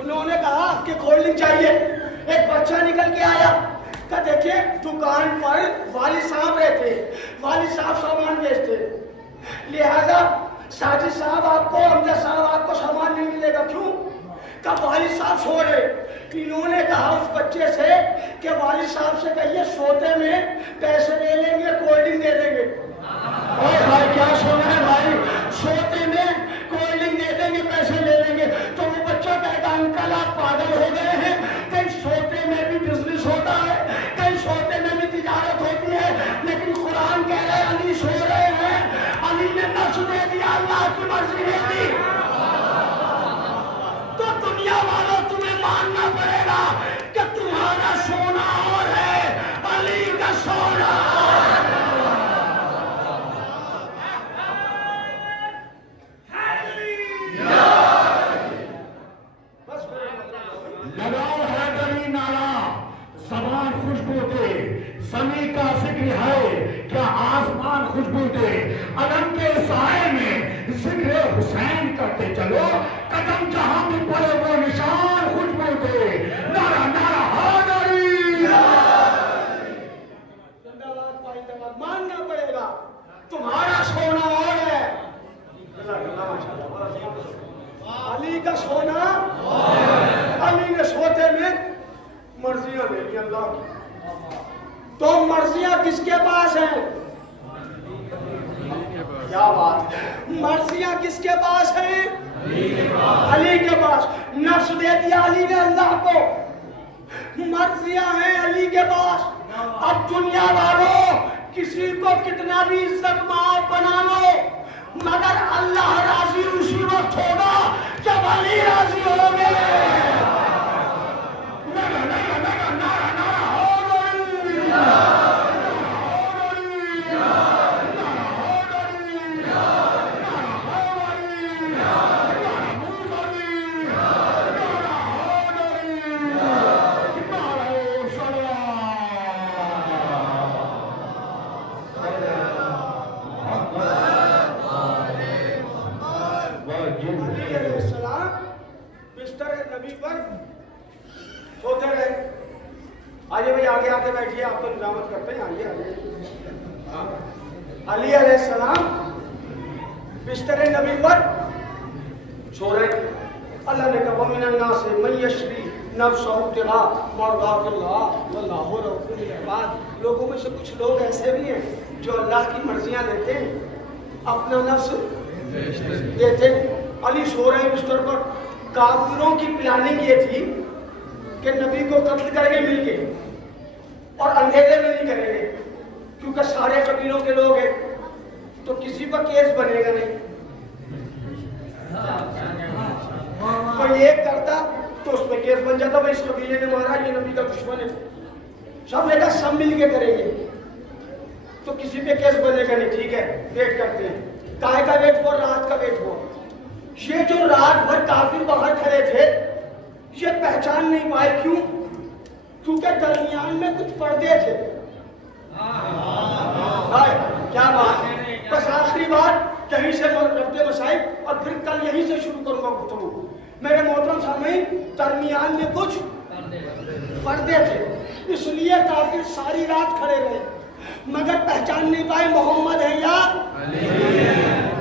انہوں نے کہا کہ کولڈ ڈرنک چاہیے، ایک بچہ نکل کے آیا کہ دیکھیے دکان پر والد صاحب رہتے، والد صاحب سامان بیچتے، لہذا ساجد صاحب آپ کو، امجد صاحب آپ کو سامان نہیں ملے گا، کیوں؟ کہ والد صاحب سو رہے۔ انہوں نے کہا اس بچے سے کہ والد صاحب سے کہیے سوتے میں پیسے لے لیں گے، کولڈ ڈرنک دے دیں گے۔ اور بھائی کیا سونا ہے بھائی، سوتے میں کولڈ ڈرنک دے دیں گے، پیسے لے لیں گے۔ تو وہ بچہ کہتا انکل آپ پاگل ہو گئے ہیں، کہیں سوتے میں بھی بزنس ہوتا ہے، کہیں سوتے میں بھی تجارت ہوتی ہے، لیکن قرآن کہہ رہے علی سو رہے ہیں، علی نے نفس دے دیا، اللہ کی مرضی دے دی۔ تو دنیا والوں تمہیں ماننا پڑے گا کہ تمہارا سونا اور ہے، علی کا سونا اور ہے۔ لگاؤ ہے گلی نالا زبان خوشبو دے، زمین کا ذکر ہے کیا آسمان خوشبو دے، علم کے سائے میں ذکر حسین کرتے چلو، قدم جہاں بھی پڑے وہ نشان خوشبو دے، نعرہ نعرہ حیدری۔ زندہ باد پائندہ باد، ماننا پڑے گا تمہارا سونا اور ہے، علی کا سونا، علی نے سوتے میں مرضیاں لے لی اللہ کی۔ تو مرضیاں کس کے پاس ہیں؟ کیا بات ہے، مرضیاں کس کے پاس ہیں؟ علی کے پاس۔ نفس دے دیا علی نے اللہ کو، مرضیاں ہیں علی کے پاس۔ اب دنیا والوں کسی کو کتنا بھی عزت مآب بنا لو، مگر اللہ راضی اسی وقت ہوگا جب علی راضی ہوں گے۔ علی علیہ السلام بستر نبی پر سوتے رہے. آئیے بھائی آگے آگے بیٹھیے, آپ تو نظامت کرتے ہیں. آئیے آئیے. علی علیہ السلام بستر نبی پر سو رہے. اللہ نے کہا وَمِنَ النَّاسِ مَن يَشْرِي نَفْسَهُ ابْتِغَاءَ مَرْضَاتِ اللَّهِ وَاللَّهُ رَءُوفٌ بِالْعِبَادِ. لوگوں میں سے کچھ لوگ ایسے بھی ہیں جو اللہ کی مرضیاں لیتے ہیں, اپنا نفس دیتے ہیں. علی سو رہے ہیں بستر پر. کافروں کی پلاننگ یہ تھی کہ نبی کو قتل کریں گے مل کے, اور اندھیرے میں نہیں کریں گے, کیونکہ سارے قبیلوں کے لوگ ہیں تو کسی پر کیس بنے گا نہیں. کوئی ایک کرتا تو اس پہ کیس بن جاتا, بھائی اس قبیلے نے مارا, یہ نبی کا دشمن ہے. سب نے کہا سب مل کے کریں گے تو کسی پہ کیس بنے گا نہیں. ٹھیک ہے, ویٹ کرتے ہیں. کائے کا ویٹ ہوا, رات کا ویٹ ہوا. یہ جو رات بھر کافر باہر کھڑے تھے یہ پہچان نہیں پائے. کیوں؟ کیونکہ درمیان میں کچھ پردے تھے. کیا بات. بس آخری بات یہیں سے ربط مسائل, اور پھر کل یہیں سے شروع کروں گا گفتگو. میرے محترم سامعین, درمیان میں کچھ پردے تھے, اس لیے کافر ساری رات کھڑے رہے مگر پہچان نہیں پائے محمد ہے یا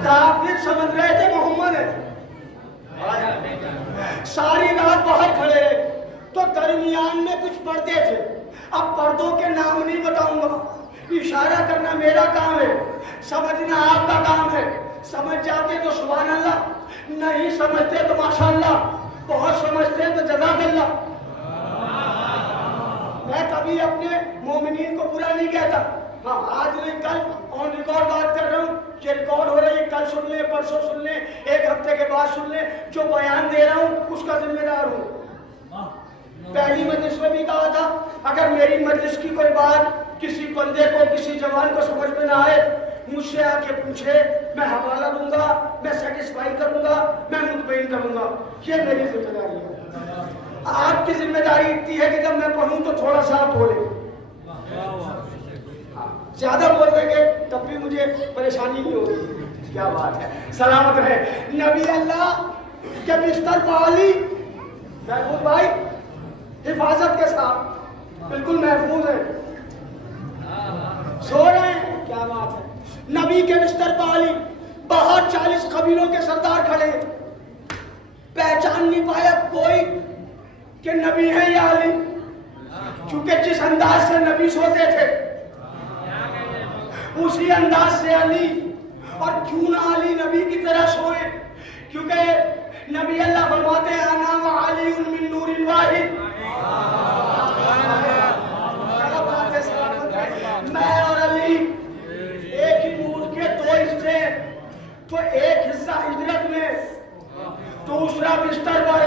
کافر سمجھ رہے تھے محمد ہے. ساری رات باہر کھڑے رہے تو درمیان میں کچھ پردے تھے. اب پردوں کے نام نہیں بتاؤں گا, اشارہ کرنا میرا کام ہے, سمجھنا آپ کا کام ہے. سمجھ جاتے تو سبحان اللہ, نہیں سمجھتے تو ماشاءاللہ, بہت سمجھتے ہیں تو جزاک اللہ. میں کبھی اپنے مومنین کو برا نہیں کہتا. ہاں, آج نہیں کل آن ریکارڈ بات کر رہا ہوں, یہ ریکارڈ ہو رہی ہے, کل سن لیں, پرسوں سن لیں, ایک ہفتے کے بعد سن لیں. جو بیان دے رہا ہوں اس کا ذمہ دار ہوں. پہلی مجلس میں بھی کہا تھا اگر میری مجلس کی کوئی بات کسی بندے کو, کسی جوان کو سمجھ میں نہ آئے, مجھ سے آ کے پوچھے, میں حوالہ دوں گا, میں سیٹسفائی کروں گا, میں مطمئن کروں گا. یہ میری ذمہ داری ہے. آپ کی ذمہ داری اتنی ہے کہ جب میں پڑھوں تو تھوڑا سا آپ بولیں. زیادہ بول دیں گے تب بھی مجھے پریشانی نہیں ہوگی. کیا بات ہے, سلامت رہے. نبی اللہ کے بستر پر علی محفوظ بھائی حفاظت کے ساتھ بالکل محفوظ ہے, سو رہے ہیں. کیا بات ہے. نبی کے بستر پر علی, باہر 40 قبیلوں کے سردار کھڑے, پہچان نہیں پایا کوئی کہ نبی ہے یا علی, کیونکہ جس انداز سے نبی سوتے تھے اسی انداز سے علی. اور کیوں نہ علی نبی کی طرح سوئے, کیونکہ نبی اللہ فرماتے ہیں انا وعلی من نور واحد. میں اور علی ایک ہی نور کے دو حصے, تو ایک حصہ ہجرت میں, دوسرا بستر پر.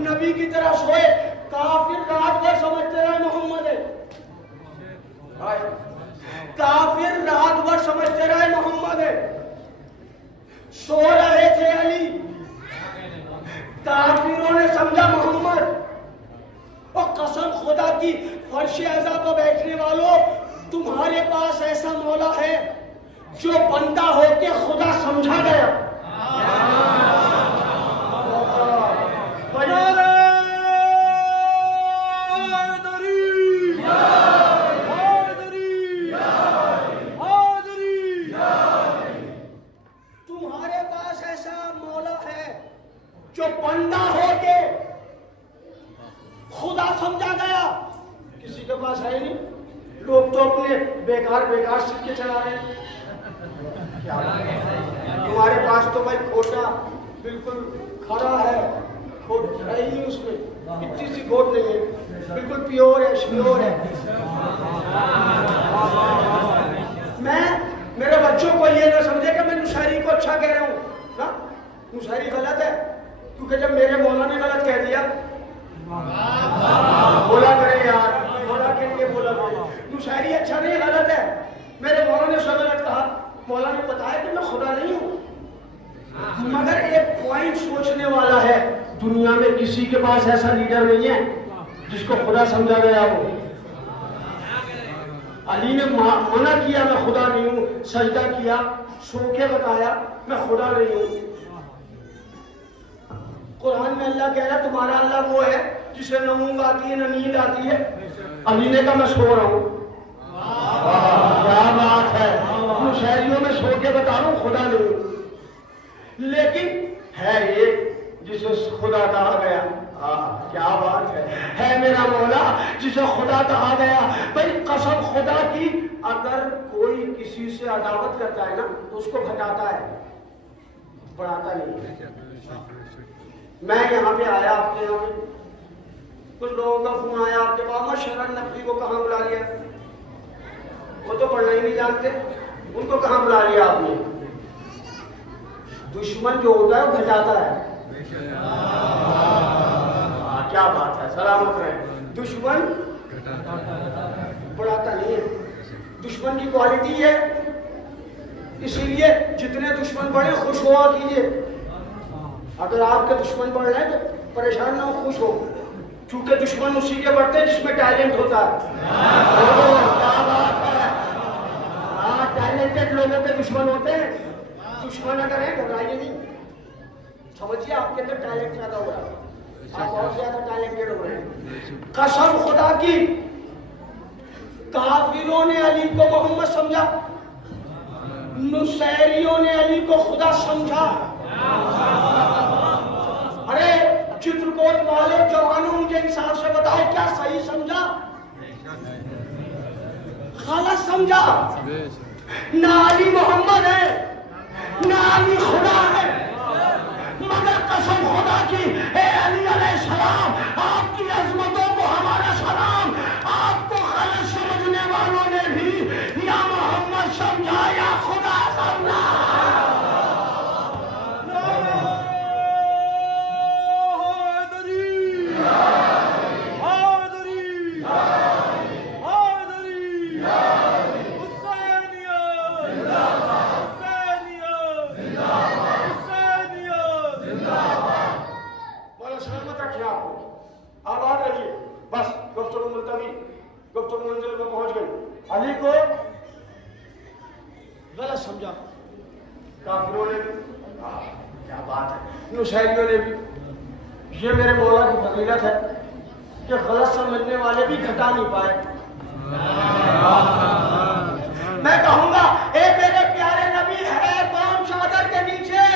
نبی کی طرح سوئے. کافر رات بھر سمجھتے رہے محمد ہے, کافر رات بھر سمجھتے رہے محمد ہے. سو رہے تھے علی, کافروں نے سمجھا محمد. اور قسم خدا کی, فرش اعظم پر بیٹھنے والوں, تمہارے پاس ایسا مولا ہے جو بندہ ہو کے خدا سمجھا گیا. تمہارے پاس ایسا مولا ہے جو بندہ ہو کے خدا سمجھا گیا. کسی کے پاس ہے نہیں. لوگ تو اپنے بیکار سکے چلا رہے ہیں. تمہارے پاس تو بھائی کھوٹا بالکل کھڑا ہے, کھوٹ ہے ہی اس میں, اتنی سی کھوٹ نہیں ہے, بالکل پیور ہے, شیور ہے. میں میرے بچوں کو یہ نہ سمجھے کہ میں نشاعری کو اچھا کہہ رہا ہوں. نا نشاعری غلط ہے, کیونکہ جب میرے مولا نے غلط کہہ دیا, بولا کرے یار, مولا کے لیے بولا کرے. نشاعری اچھا نہیں, غلط ہے. میرے مولا نے اسے غلط کہا. مولا نے بتایا کہ میں خدا نہیں ہوں, مگر ایک پوائنٹ سوچنے والا ہے, دنیا میں کسی کے پاس ایسا لیڈر نہیں ہے جس کو خدا سمجھا گیا ہو. علی نے منع کیا میں خدا نہیں ہوں, سجدہ کیا, سو کے بتایا میں خدا نہیں ہوں. قرآن میں اللہ کہہ رہا ہے تمہارا اللہ وہ ہے جسے نہ اونگ آتی ہے نہ نیند آتی ہے. علی نے کہا میں سو رہا ہوں. کیا بات ہے. شہریوں میں سو کے بتا رہا ہوں خدا نہیں, لیکن ہے ایک جسے خدا کہا گیا. کیا بات ہے میرا مولا جسے خدا کہا گیا. بھائی قسم خدا کی, اگر کوئی کسی سے عداوت کرتا ہے نا تو اس کو گھٹاتا ہے, بڑھاتا نہیں. میں یہاں پہ آیا آپ کے یہاں پہ, کچھ لوگوں کا فون آیا آپ کے پاس, شرن نقوی کو کہاں بلا لیا, وہ تو پڑھنا ہی نہیں جانتے, ان کو کہاں بلا لیا آپ نے. دشمن جو ہوتا ہے وہ گھٹاتا ہے. کیا بات ہے, سلامت رہے. دشمن بڑھاتا نہیں ہے. دشمن کی کوالٹی ہے, اسی لیے جتنے دشمن بڑھے خوش ہوا کیجیے. اگر آپ کے دشمن بڑھ رہے ہیں تو پریشان نہ ہو, خوش ہو, کیونکہ دشمن اسی کے بڑھتے ہیں جس میں ٹیلنٹ ہوتا ہے. کیا بات ہے. ٹیلنٹڈ لوگوں کے دشمن ہوتے ہیں. دشمن اگر ہے گھبرائیے نہیں, سمجھیے آپ کے اندر ٹیلنٹ زیادہ ہو رہا ہے, آپ بہت زیادہ ٹیلنٹڈ ہو رہے ہیں. قسم خدا کی, کافروں نے علی کو محمد سمجھا, نصیریوں نے علی کو خدا سمجھا. ارے چترکوٹ والے جوانوں مجھے انصاف سے بتاؤ, کیا صحیح سمجھا غلط سمجھا؟ نہ علی محمد ہے نہ علی خدا ہے, مگر قسم خدا کی اے علی علیہ السلام, آپ کی عظمتوں کو ہمارا سلام. آپ کو غلط سمجھنے والوں نے بھی یا محمد سمجھا یا خدا سمجھا. گفتگو منزل پر پہنچ گئی. علی کو غلط سمجھا کافروں نے بھی, کیا بات ہے, نصیریوں نے بھی. یہ میرے مولا کی فضیلت ہے کہ غلط سمجھنے والے بھی گھٹا نہیں پائے. میں کہوں گا اے میرے پیارے نبی, ہے کون چادر کے نیچے,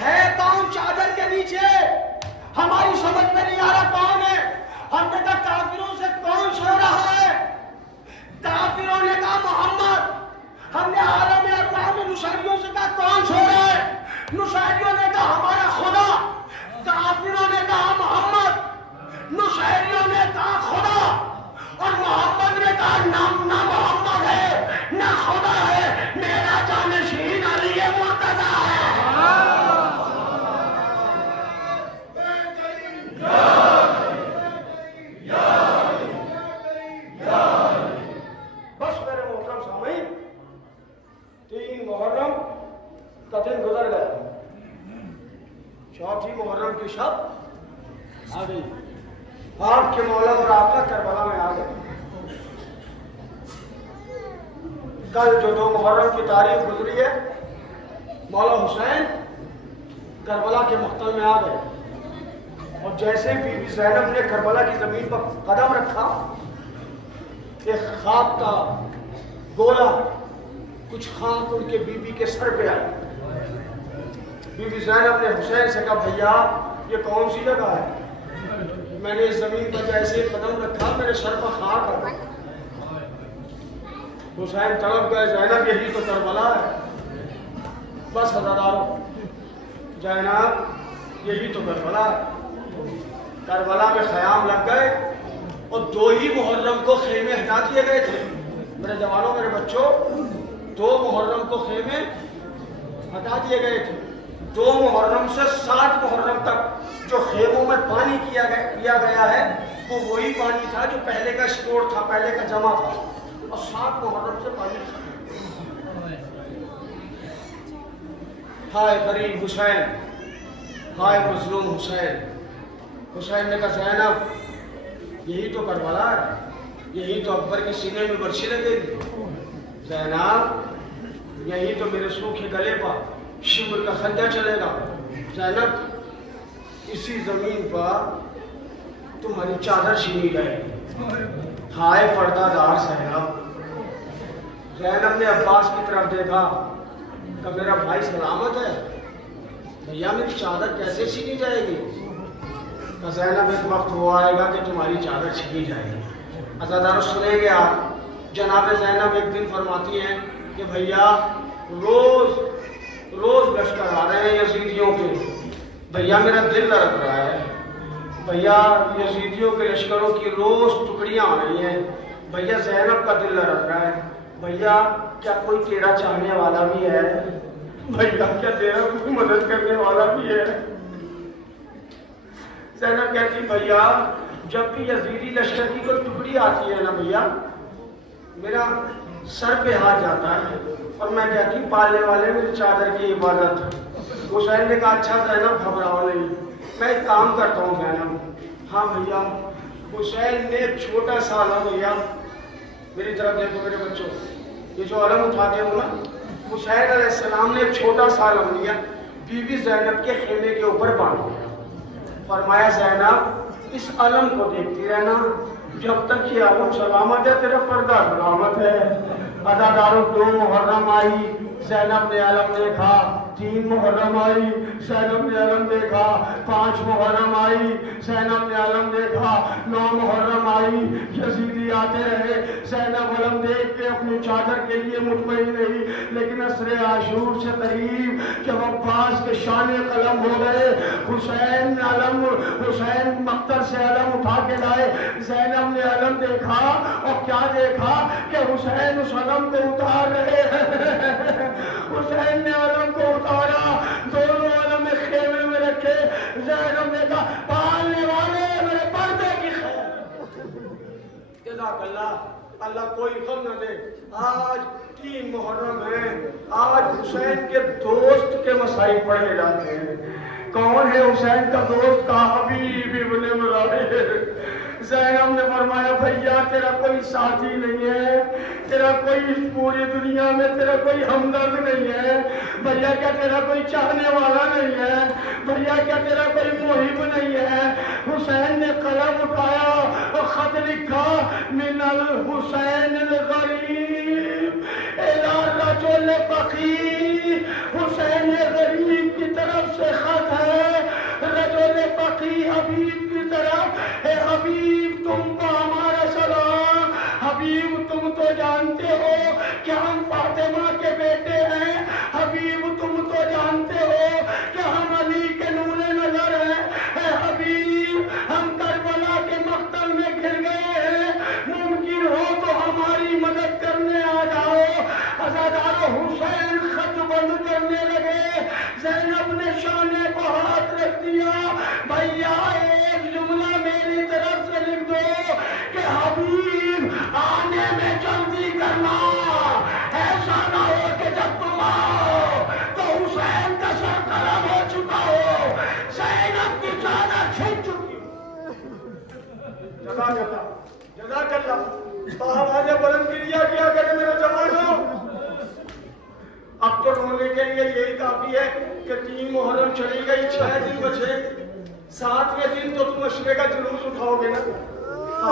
ہے کون چادر کے نیچے, ہماری سمجھ میں نہیں آ رہا کون ہے. ہم نے کہا کافروں سے کون سو رہا ہے, کافروں نے کہا محمد. ہم نے عالم ارواح میں نصیریوں سے کہا کون سو رہا ہے, نصیریوں نے کہا ہمارا خدا, کافروں نے کہا محمد, نصیریوں نے کہا خدا, اور محمد نے کہا نہ محمد ہے نہ خدا ہے, میرا جانشین علی مرتضیٰ ہے. دن گزر گیا, چوتھی محرم کی شب آ گئی. آپ کے مولا اور آقا کربلا میں آ گئے. کل جو 2 محرم کی تاریخ گزری ہے, مولا حسین کربلا کے مقتل میں آ گئے. اور جیسے بی بی زینب نے کربلا کی زمین پر قدم رکھا, ایک خواب کا گولا کچھ خاک ان کے بی بی کے سر پہ آئی. بی بی زینب نے حسین سے کہا بھیا یہ کون سی جگہ ہے, میں نے اس زمین پر جیسے قدم رکھا میرے سر پر خاک آ گئی. حسین تڑپ گئے, زینب یہی تو کربلا ہے. بس حضرات, زینب یہی تو کربلا ہے. کربلا میں خیام لگ گئے اور 2 ہی محرم کو خیمے ہٹا دیے گئے تھے. میرے جوانوں میرے بچوں, 2 محرم کو خیمے ہٹا دیے گئے تھے. 2 محرم سے 7 محرم تک جو خیموں میں پانی پیا گیا ہے وہ وہی پانی تھا جو پہلے کا اسٹور تھا, پہلے کا جمع تھا. اور 7 محرم سے پانی. ہائے غریب حسین, ہائے مظلوم حسین. حسین نے کہا زینب یہی تو کربلا ہے, یہی تو اکبر کے سینے میں برچھی لگے گی. زینب یہی تو میرے سوکھے گلے پر شمر کا خنجر چلے گا. زینب اسی زمین پر تمہاری چادر چھینی گئے. ہائے پردہ دار زینب. زینب نے عباس کی طرف دیکھا کہ میرا بھائی سلامت ہے, بھیا میری چادر کیسے چھینی جائے گی؟ کہ زینب ایک وقت وہ آئے گا کہ تمہاری چادر چھینی جائے گی. عزادارو سنیں گے آپ, جناب زینب ایک دن فرماتی ہیں کہ بھیا روز لشکر آ رہے ہیں یزیدیوں کے, بھیا میرا دل لڑک رہا ہے, بھیا یزیدیوں کے لشکروں کی روز ٹکڑیاں آ رہی ہیں, بھیا زینب کا دل لڑک رہا ہے, بھیا کیا کوئی تیرا چاہنے والا بھی ہے, بھیا کیا تیرا کوئی مدد کرنے والا بھی ہے؟ زینب کہتی بھیا جب بھی یزیدی لشکر کی کوئی ٹکڑی آتی ہے نا بھیا, میرا سر پہ ہاتھ جاتا ہے اور میں کہتی پالنے والے میری چادر کی عبادت. حسین نے کہا اچھا زینب گھبراؤ نہیں, میں ایک کام کرتا ہوں زینب. ہاں بھیا. حسین نے ایک چھوٹا سا علم لیا, میری طرف دیکھو میرے بچوں, یہ جو علم اٹھاتے ہو نا, حسین علیہ السلام نے ایک چھوٹا سا علم لیا, بی بی زینب کے خیمے کے اوپر باندھ دیا. فرمایا زینب اس علم کو دیکھتی رہنا, جب تک یہ علم سلامت ہے تیرا پردہ سلامت ہے. عزادارو 2 محرم آئی, زینب نے علم دیکھا. 3 محرم آئی, زینب نے علم دیکھا. 5 محرم آئی, زینب نے علم دیکھا. 9 محرم آئی, یزیدی آتے رہے. زینب علم دیکھ کے اپنی چادر کے لیے مطمئن رہی, لیکن عصر عاشور سے قریب جب عباس کے شان قلم ہو گئے, حسین مقتل سے علم اٹھا کے لائے. زینب نے علم دیکھا اور کیا دیکھا کہ حسین اس علم کو اتار رہے ہیں. حسین نے علم کو اتارا, دونوں علم خیمے میں رکھے. زینب نے کہا پالنے والے میرے پردے کی خیر. جزاک اللہ, اللہ کوئی غم نہ دے. آج 3 محرم ہے, آج حسین کے دوست کے مسائل پڑھے جاتے ہیں. کون ہے حسین کا دوست؟ کا حبیب ابن مظاہر. زینب نے فرمایا بھیا تیرا کوئی ساتھی نہیں ہے, تیرا کوئی پوری دنیا میں تیرا کوئی ہمدرد نہیں ہے, بھیا کیا تیرا کوئی چاہنے والا نہیں ہے, بھیا کیا تیرا کوئی محب نہیں ہے. حسین نے قلم اٹھایا اور خط لکھا من الحسین الغریب الی رجل فقیر. حسین غریب کی طرف سے خط ہے رجل فقیر حبیب کی طرف. اے حبیب تم کو ہمارا سلام. حبیب تم تو جانتے ہو کہ ہم فاطمہ کے بیٹے ہیں. حبیب تم تو جانتے ہو کہ ہم علی کے نور نظر ہیں. اے حبیب ہم کربلا کے مقتل میں گر گئے ہیں, ممکن ہو تو ہماری مدد کرنے آ جاؤ. عزادارو حسین خط بند کرنے لگے. زینب نے شانے کو ہاتھ رکھ دیا. بھیا ایک جملہ میری طرف سے لکھ دو کہ حبیب آنے میں جلدی کرنا, ایسا نہ ہو کہ جب تم آؤ تو حسین کا سر قلم ہو چکا ہو, زینب کی چادر چھن چکی ہو. جزاک اللہ, جزاک اللہ. آواز بلند کریا کیا کرے میرے جوانوں. اب تو رونے کے لیے یہی کافی ہے کہ 3 محرم چلی گئی, 6 دن بچے. 7ویں دن تو تم عشرے کا جلوس اٹھاؤ گے نا.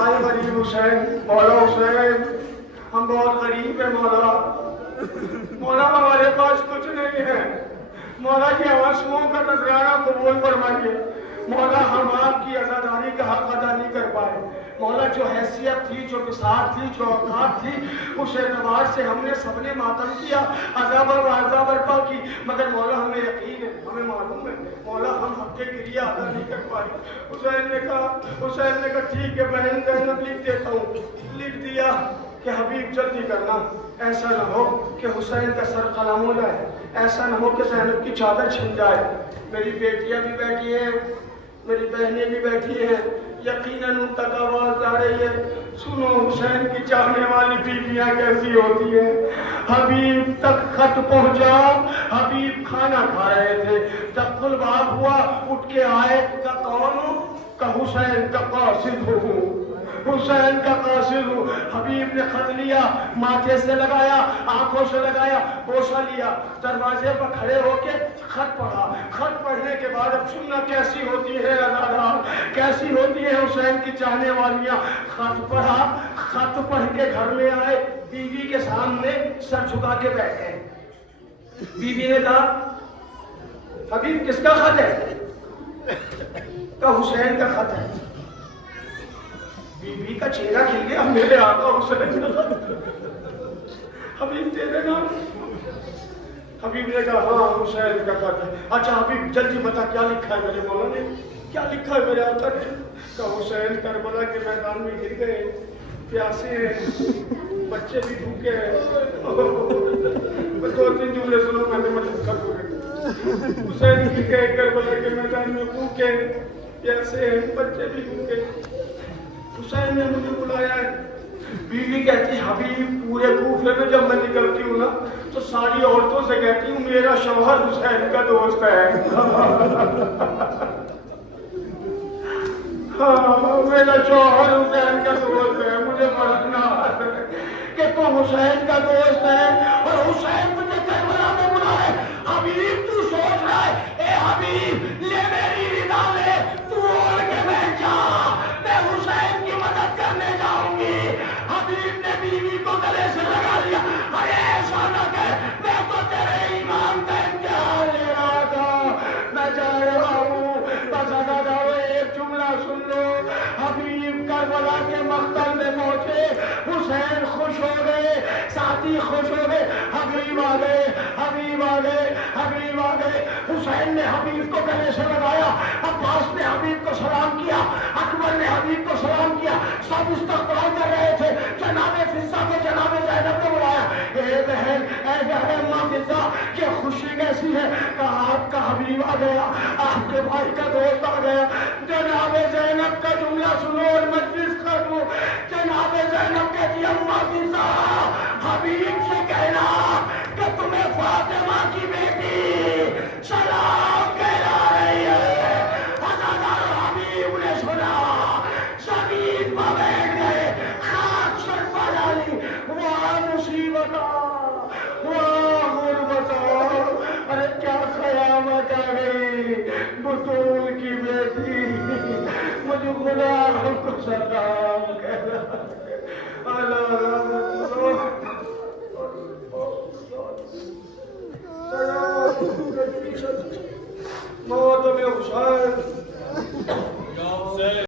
آئے غریب حسین, مولا حسین ہم بہت غریب ہیں مولا. مولا ہمارے پاس کچھ نہیں ہے. مولا کی آنسوؤں کا نذرانہ قبول فرمائیے. مولا ہم آپ کی عزاداری کا حق ادا نہیں کر پائے. مولا جو حیثیت تھی, جو بساط تھی, جو اوقات تھی, اس اعتبار سے ہم نے سب نے ماتم کیا, عذاب و عذاب برپا کی, مگر مولا ہمیں یقین ہے, ہمیں معلوم ہے مولا ہم حق کے کریا ادا نہیں کر پائے. حسین نے کہا ٹھیک ہے بہن زینب لکھ دیتا ہوں. لکھ دیا کہ حبیب جلدی کرنا, ایسا نہ ہو کہ حسین کا سر قلم ہو جائے, ایسا نہ ہو کہ زینب کی چادر چھن جائے. میری بیٹیاں بھی بیٹھی ہیں, میری بہنیں بھی بیٹھی ہیں, یقیناً ان تک آواز آ رہی ہے. سنو حسین کی چاہنے والی بیویاں کیسی ہوتی ہیں. حبیب تک خط پہنچا, حبیب کھانا کھا رہے تھے. جب الباب ہوا اٹھ کے آئے, کا کون ہوں؟ کا حسین کا قاصد ہوں. حسین کا قاصد ہوں. حبیب نے خط لیا, ماتھے سے لگایا, آنکھوں سے لگایا, بوسہ لیا, دروازے پر کھڑے ہو کے خط پڑھا. خط پڑھنے کے بعد اب سننا کیسی ہوتی ہے عزادار, کیسی ہوتی ہے حسین کی چاہنے والیاں. خط پڑھا, خط پڑھ کے گھر میں آئے, بیوی کے سامنے سر جھکا کے بیٹھے. بیوی نے کہا حبیب کس کا خط ہے؟ کہا حسین کا خط ہے. بیوی کا چہرہ کھل گیا, میرے آقا حسین کا خط, حبیب تیرے نام. حبیب نے کہا ہاں حسین کا خط ہے. اچھا حبیب جلدی بتا کیا لکھا ہے میرے مولا نے, کیا لکھا ہے میرے آقا نے؟ کہا حسین کربلا کے میدان میں گر گئے, پیاسے ہیں, بچے بھی بھوکے ہیں. دو تین جملے سنو میں نے مطلب کر دوں گا. حسین گر گئے کربلا کے میدان میں, بھوکے ہیں, پیاسے ہیں, بچے بھی بھوکے. حسین نے مجھے بلایا ہے. بیوی کہتی حبیب پورے کوفے میں جب میں نکلتی ہوں نا تو ساری عورتوں سے کہتی ہوں میرا شوہر حسین کا دوست ہے. ہاں میرا شوہر حسین کا دوست ہے. مجھے پڑھنا کہ تو حسین کا دوست ہے اور حسین مجھے کربلا میں بلائے. حبیب تو سوچ رہا ہے, اے حبیب لے میری رضا لے, تو اوڑھ کے بیٹھ جا, میں حسین کی مدد کرنے جاؤں گی. حبیب نے بیوی کو گلے سے لگا لیا. ارے ایسا نہ کہ میں تو تیرے ایمان کا امتحان لے رہا تھا, میں جا رہا ہوں, بس ادا جاؤ. ایک جملہ سن لو. حبیب کربلا کے مقتل میں پہنچے, حسین خوش ہو گئے, ساتھی خوش ہو گئے. حبیب آ گئے, حبیب آ گئے, حبیب آ گئے. حسین نے حبیب کو گلے سے لگایا, عباس نے حبیب کو سلام کیا, اکبر نے حبیب کو سلام کیا. سب استقبال کر رہے تھے. جناب فضہ کو جناب زینب نے بلایا. اے بہن, اے بہن ماں فضہ, یہ خوشی کیسی ہے؟ کہا آپ کا حبیب آ گیا, آپ کے بھائی کا دوست آ گیا. جناب زینب کا جملہ سنو اور مجلس ختم. جناب زینب کہتی اماں فضہ حبیب سے کہنا کہ تمہیں فاطمہ کی بیٹی سلام کہلا رہی ہے. عزادار حبیب نے سنا, زمین پر بیٹھ گئے, خاک سر پر ڈالی. واہ مصیبت, واہ غربت, ارے کیا قیامت آ گئی. بطول کی بیٹی مجھے خدا کو سلام کہلا. اللہ